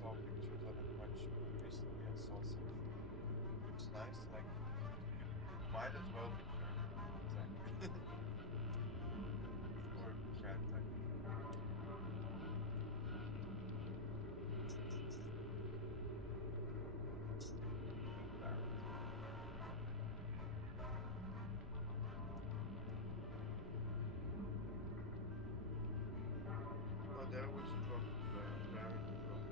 saw pictures of it much recently and saw some. Looks nice, like you might as well be Exactly. Or cat type. Oh, there we should talk to Barrett as well.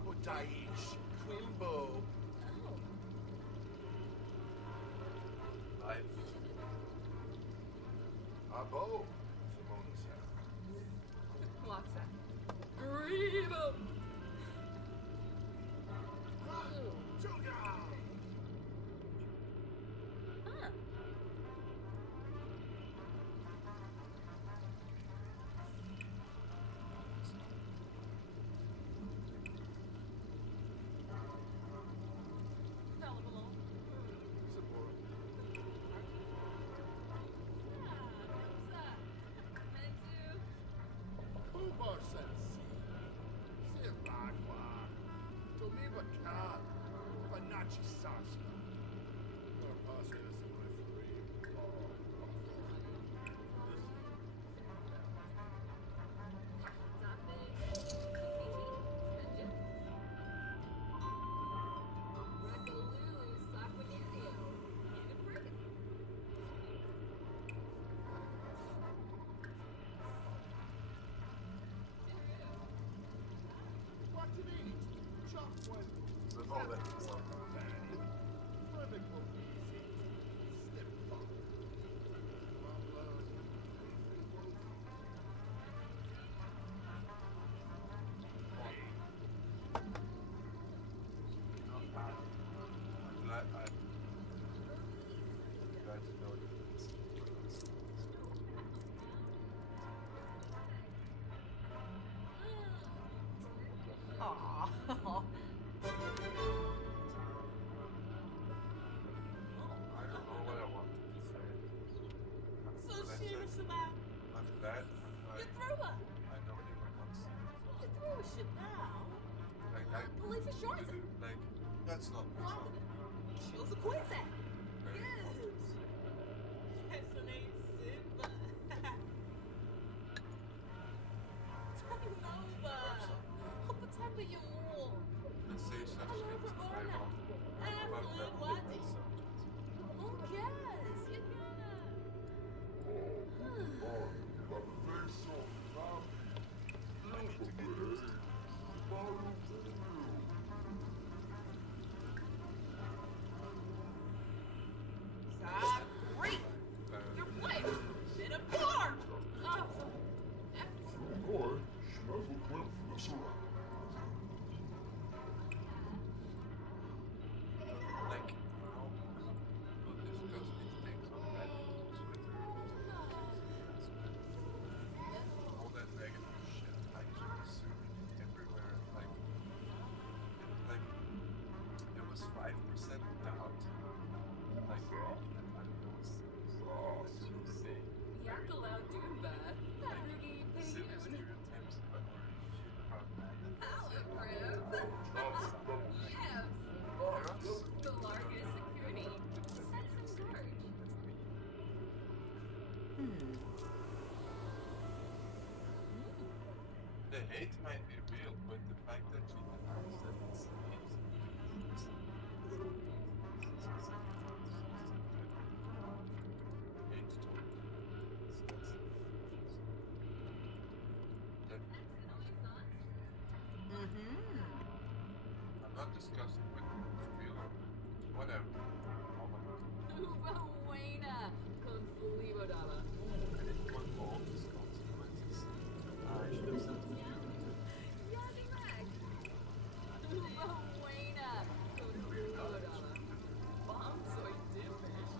Abudaish, Quimbo. Life. Abo, Simona said. Walks up. Grebo! Huh. Uber sensi. Siragua. Tomiba Khan. Panachi Saspa. Your boss is the referee. What do you mean? Chop one. Oh, that is so I'm glad to know that it's Aww. I don't know what I wanted to say. So serious about. I'm glad. You threw her. I know you were not serious. You threw her shit now. Like, Believe for sure. like, that's not my fault. She was a quiz. Very important. Yes, her name's Simba. Turn him over. I'll pretend that you're more. Let's say such things as I want. About that different subjects. Who cares? You're gonna. I need to get used to Stop. Great. Your wife. Been a bar. Oh. like, people discuss these things on Reddit, Twitter, all that negative shit. I just assume everywhere, like, it was 5% doubt. Like, I don't know what you say. Yak allowed Doomba. Rudy Silly Payne. stereotypes about shit about men. Aliprim. Yes. The largest security. Sets in charge. The hate might be real, but the fact that she denies that it's hate talk. I'm not discussing whether it's real or whatever. Oh my god. Buena. Con Fulibodala. I didn't want all these consequences. I should have said few. Buena. Con Fulibodala. Bomb soy dimmish.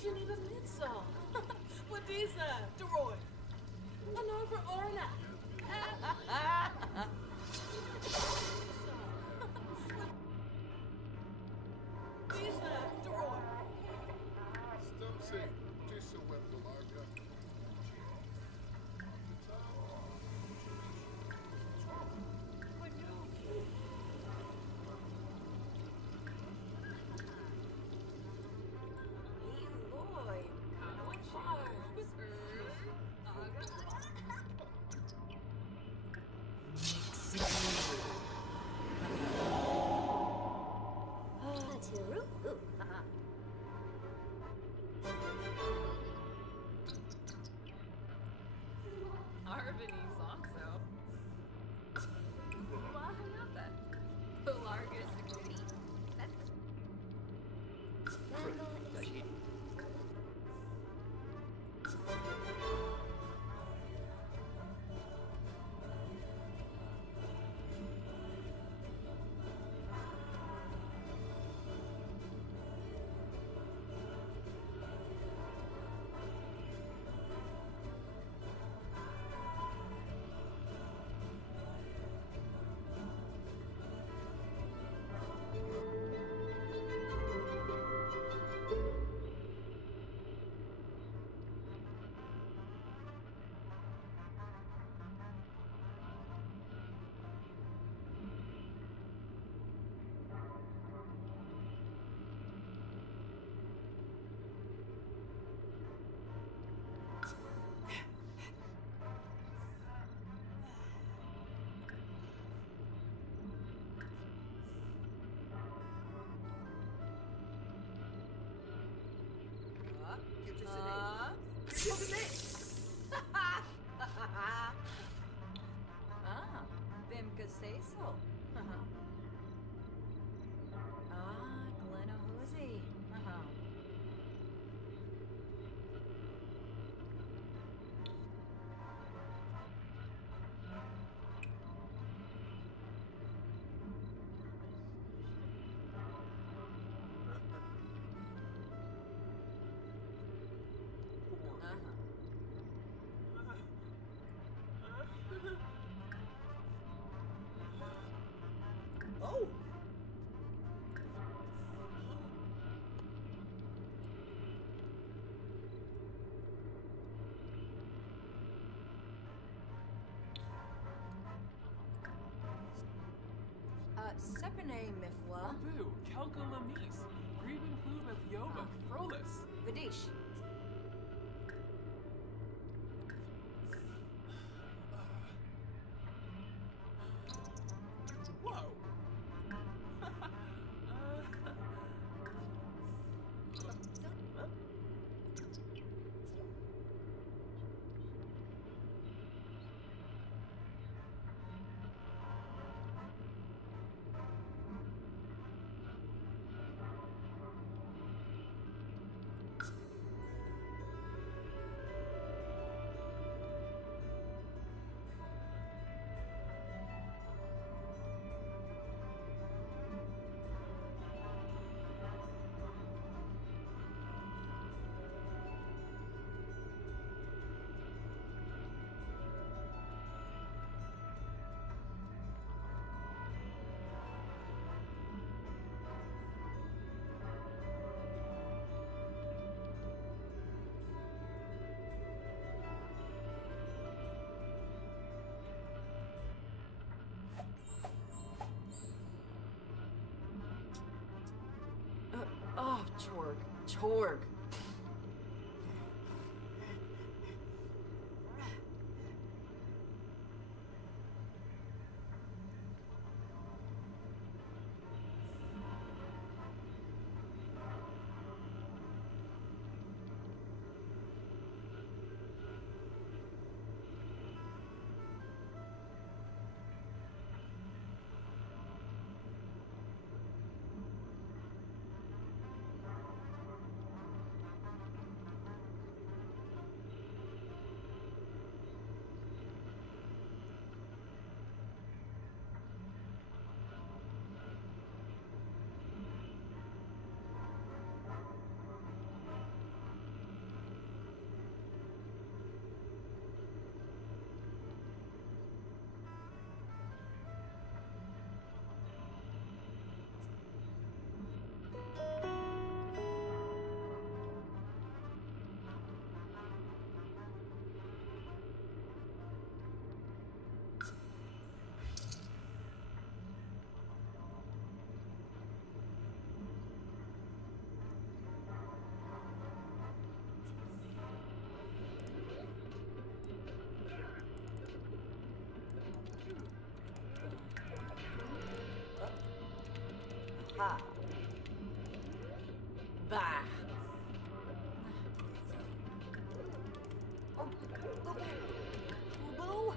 Geneva Mitza. What is that? Deroy. An over Orna. Lisa, Deroy. Stumpsy, Tissa Web Larga. Eloy. Arvini Soxo. Wahanata. Pelargus Green. Ah, vem que say so. Ah, Glenahosey. Oh! Sepine Mifwa. Boo, Kelka Lamis, Greben Plub of Yoba, Frolis. Vidish. Whoa! Oh, Chorg. Chorg. Boo.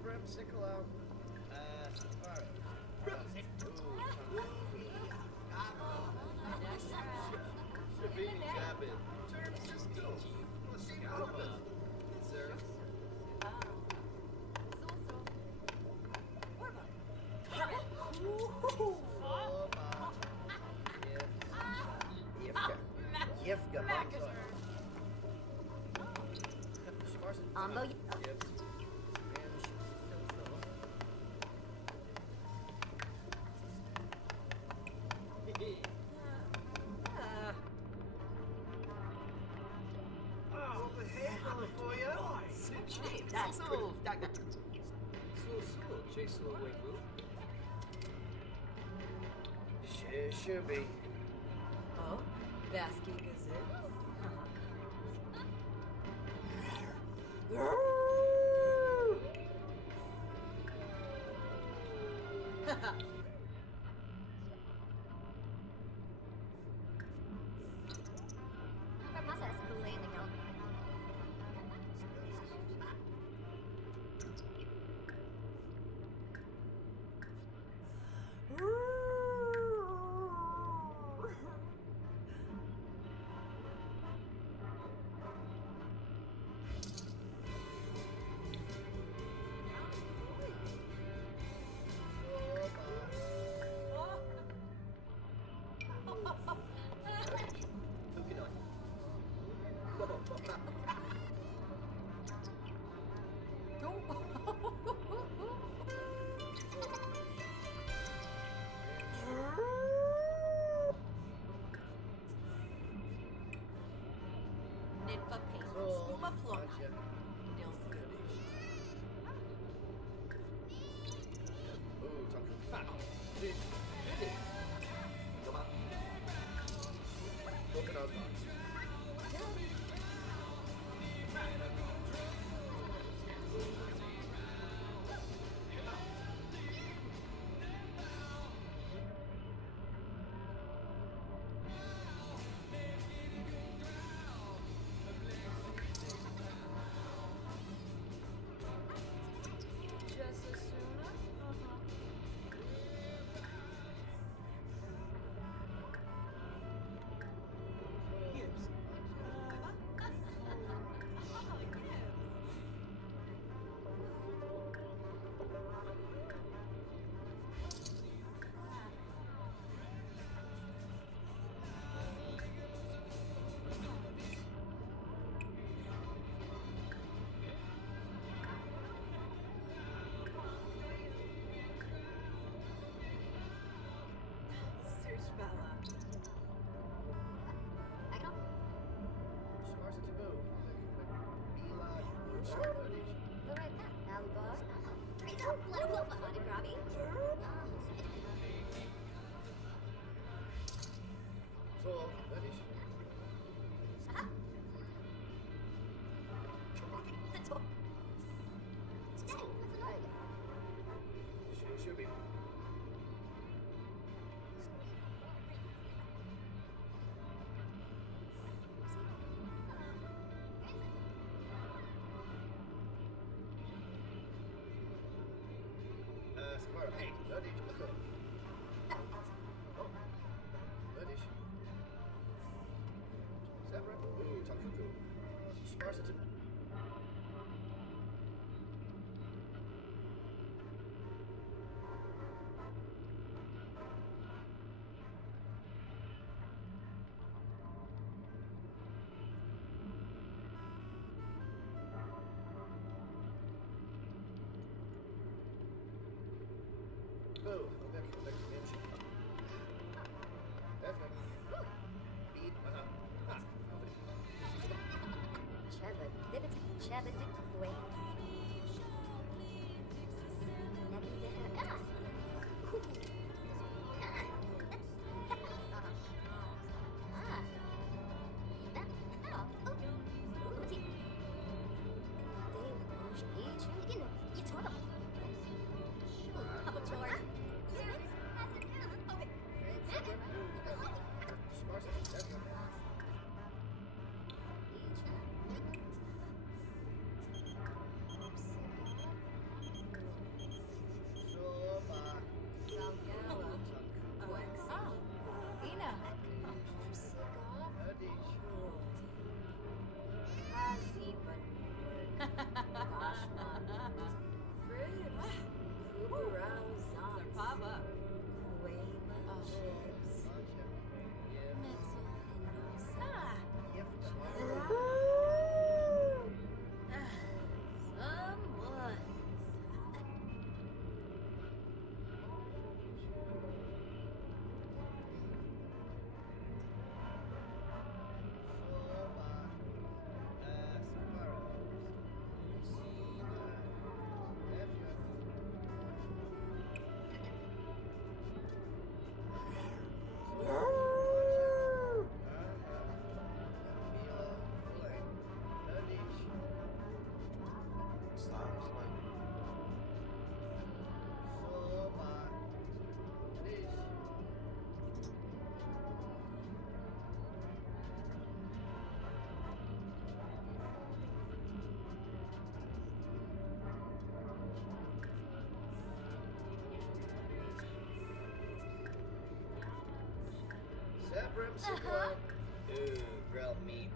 Severum Siculum. Savini Jabin. Term System. Sir. Yevka. Ambo. Oh, the hell for you. That's cool. Chase a little wiggle. Should be. Oh, Basky Gazette. Apa proses kulay ng yaw? Nidva Paint. Uma Pluma. Should be. Square. Hey, Ladies. Oh. Ladies. Separate. Ooh, talk to cool. Sparsity. Oh, back to Nancy. Definitely. Beat. Shabbat. Dibit. Shabbat. Wait. Sup, Ripsicle? Ooh, grilled meat.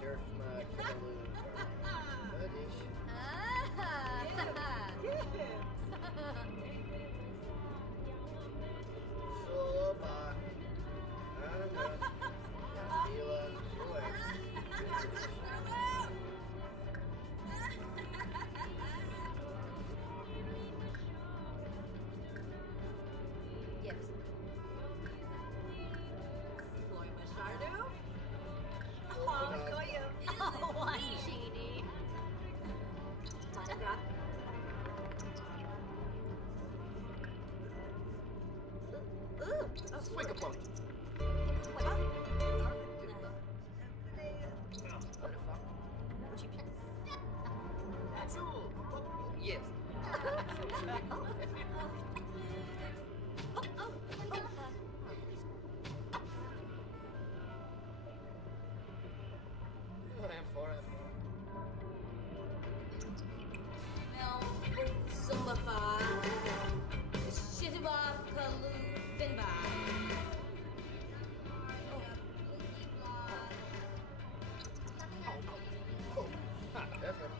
Derf mud, balloon. Buddish. Soba. Anna. Bila. Relax. Yes. Floy Mashardu? Oh, Koya. Oh, one genie. Monogram. Ooh. Swing a pony. That's all. Yes. I am forever. Zumbafa. Shitaba Kalu Finba. Effort.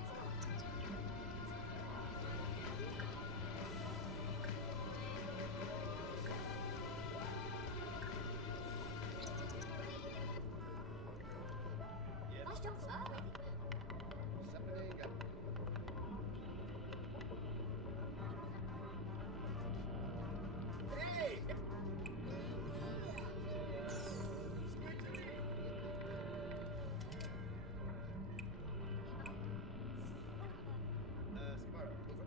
Hey! Sparrow, over.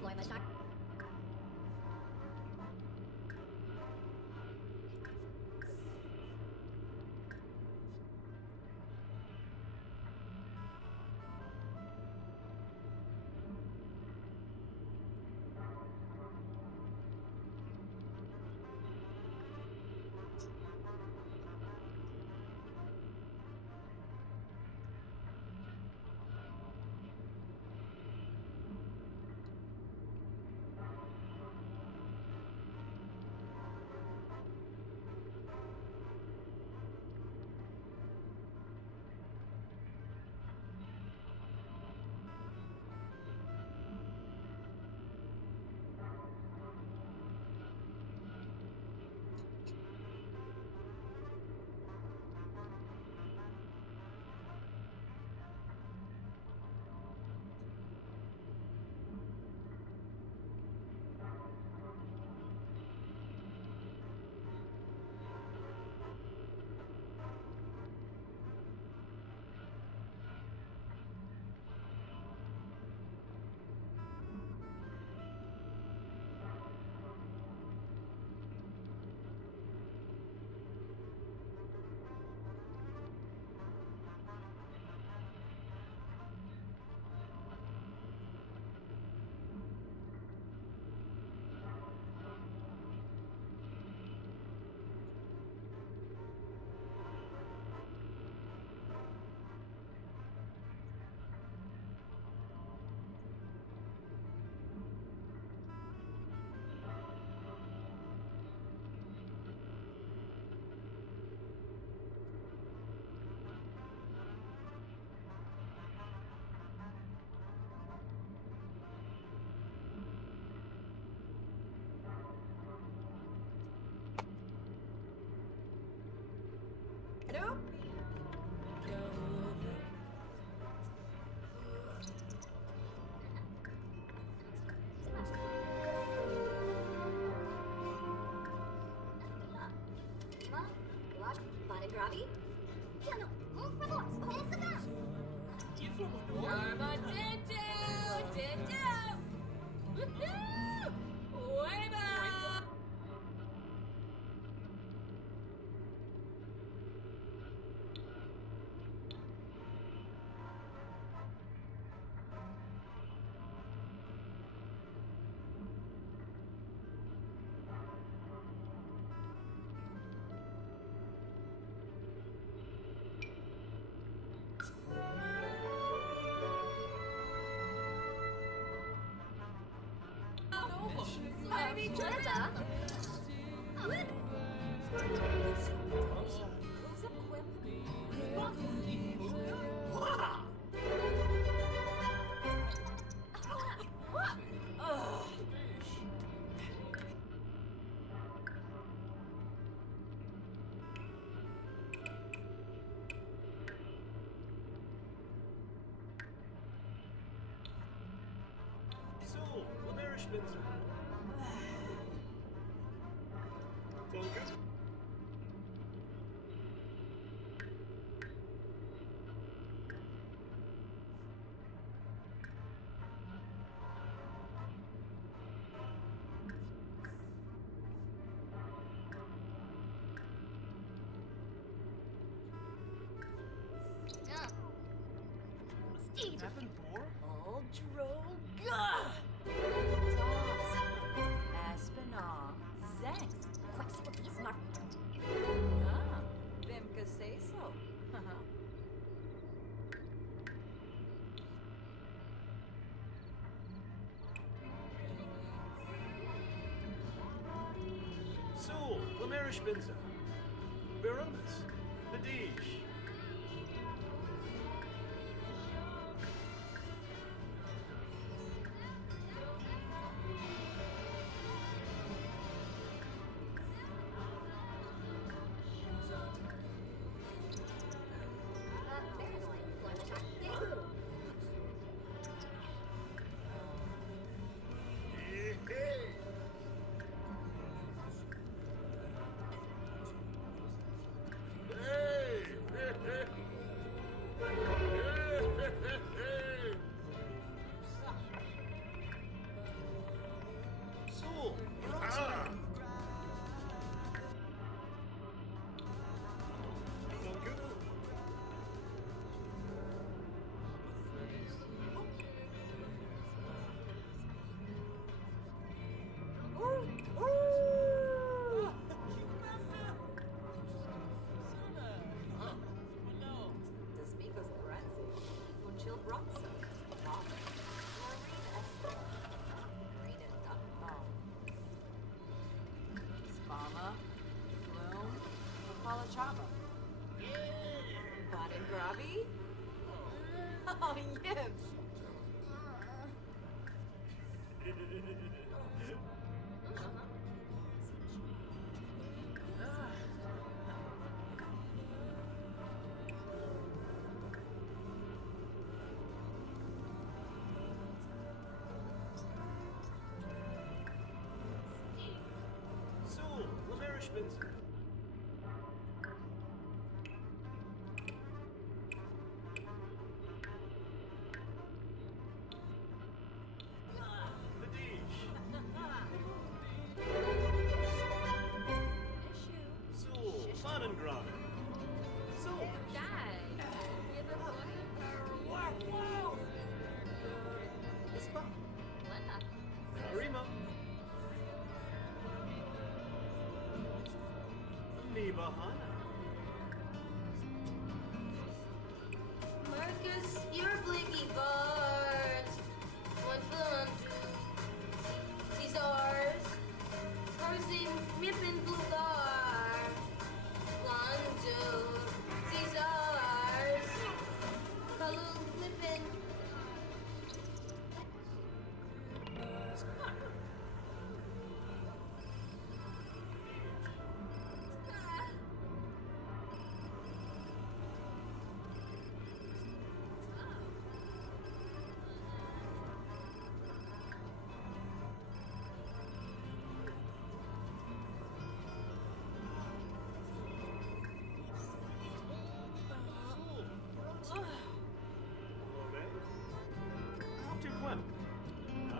Floy Mashardu. Baby Tressa. So, Amerischwitzer. Danke. Steve. Happened more? All droga. Aspinall. Thanks. Bismarck. Ah, vem que say so. So, Amerischwitzer. Beronis. Bedish. So, Desmigos Garanzi. Funchil Bronson. Maureen Esther. Reading Duckball. Spama. Flume. Paula Chaba. Baden Grabby. Oh, yips. so, Amerischwitzer. Bedish. So, Badengraben. So, Ispa. Arima. Neva Hana. Marcus, you're blinky guards. One film Caesars. Tarzan ripping blue guard. Landu. Caesars. Kalu flippin'.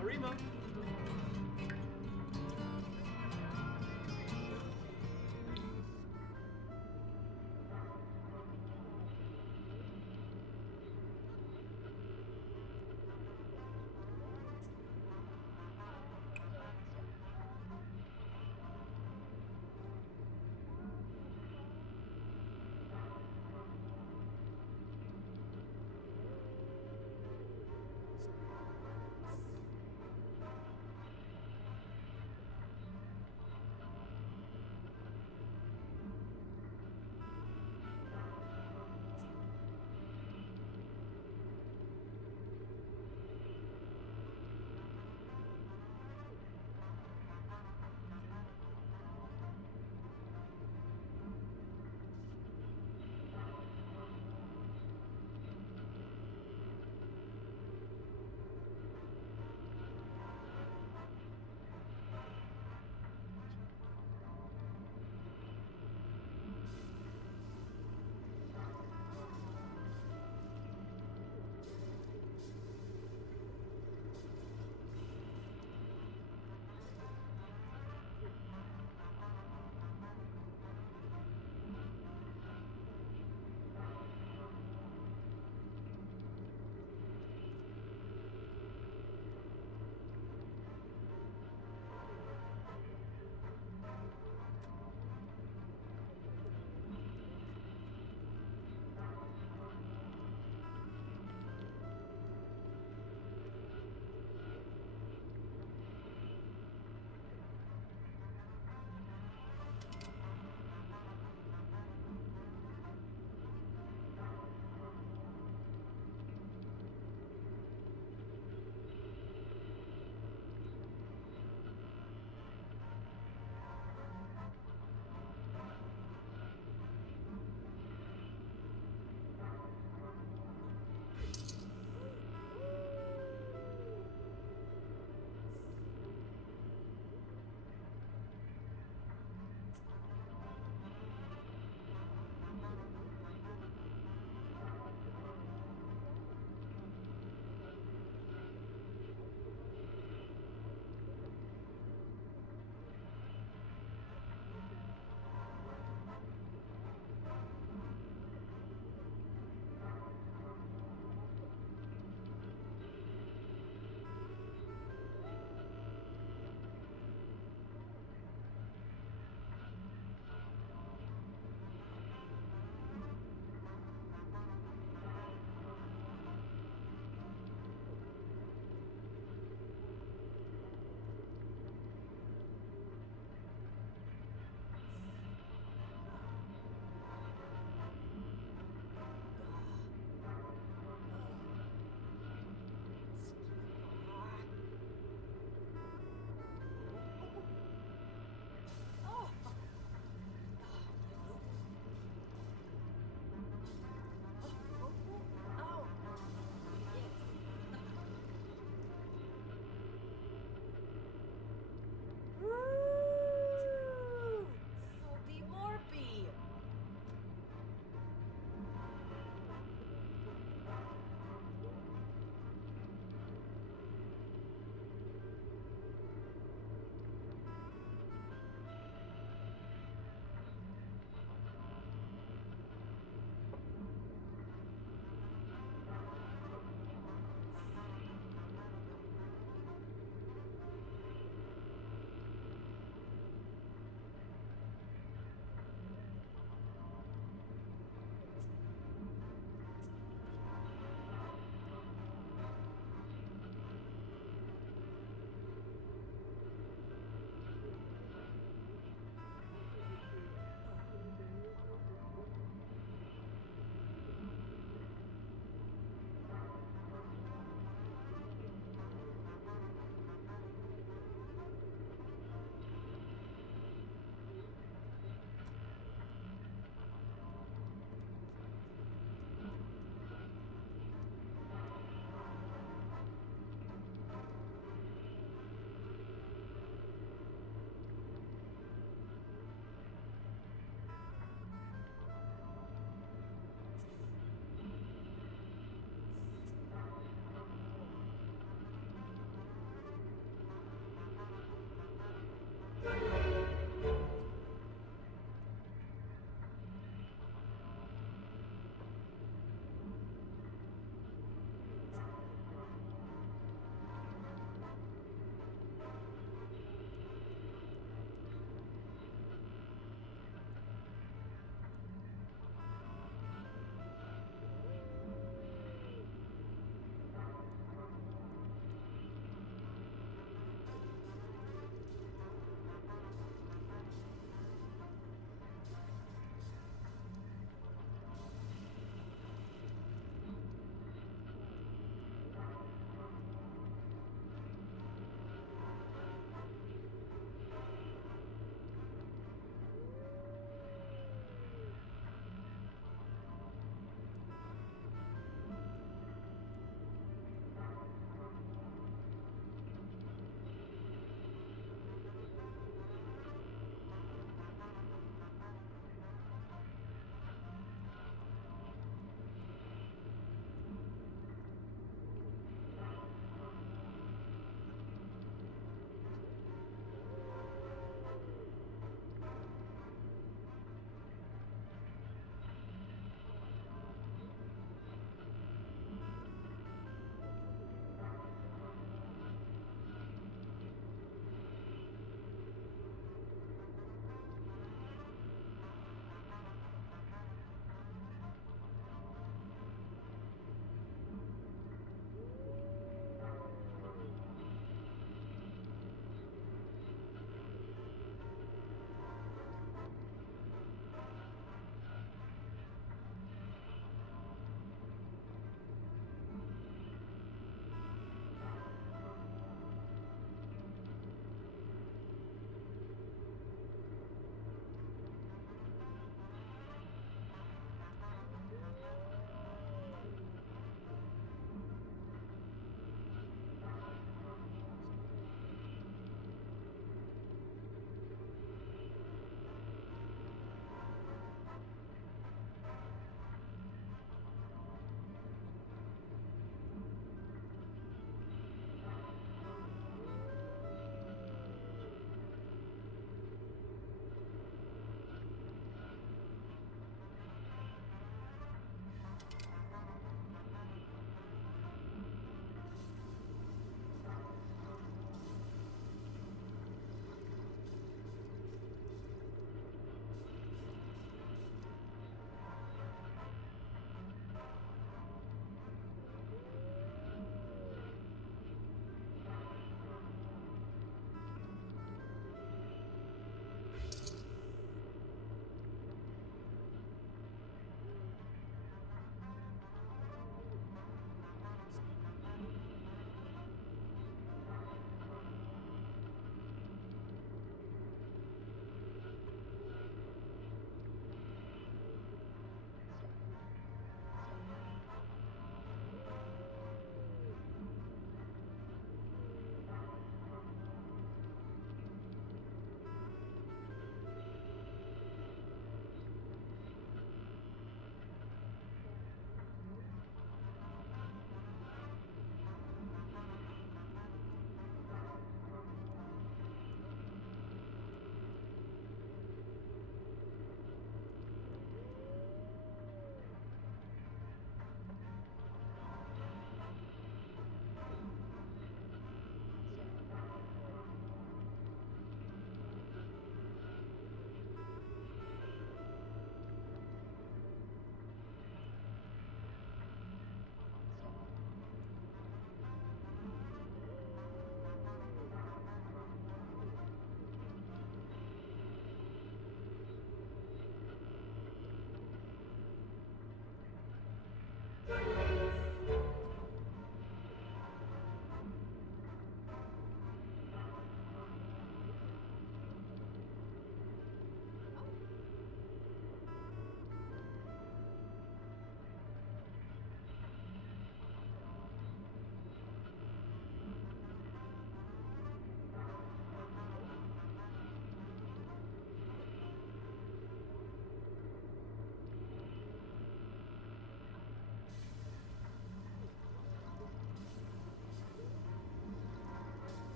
Arima.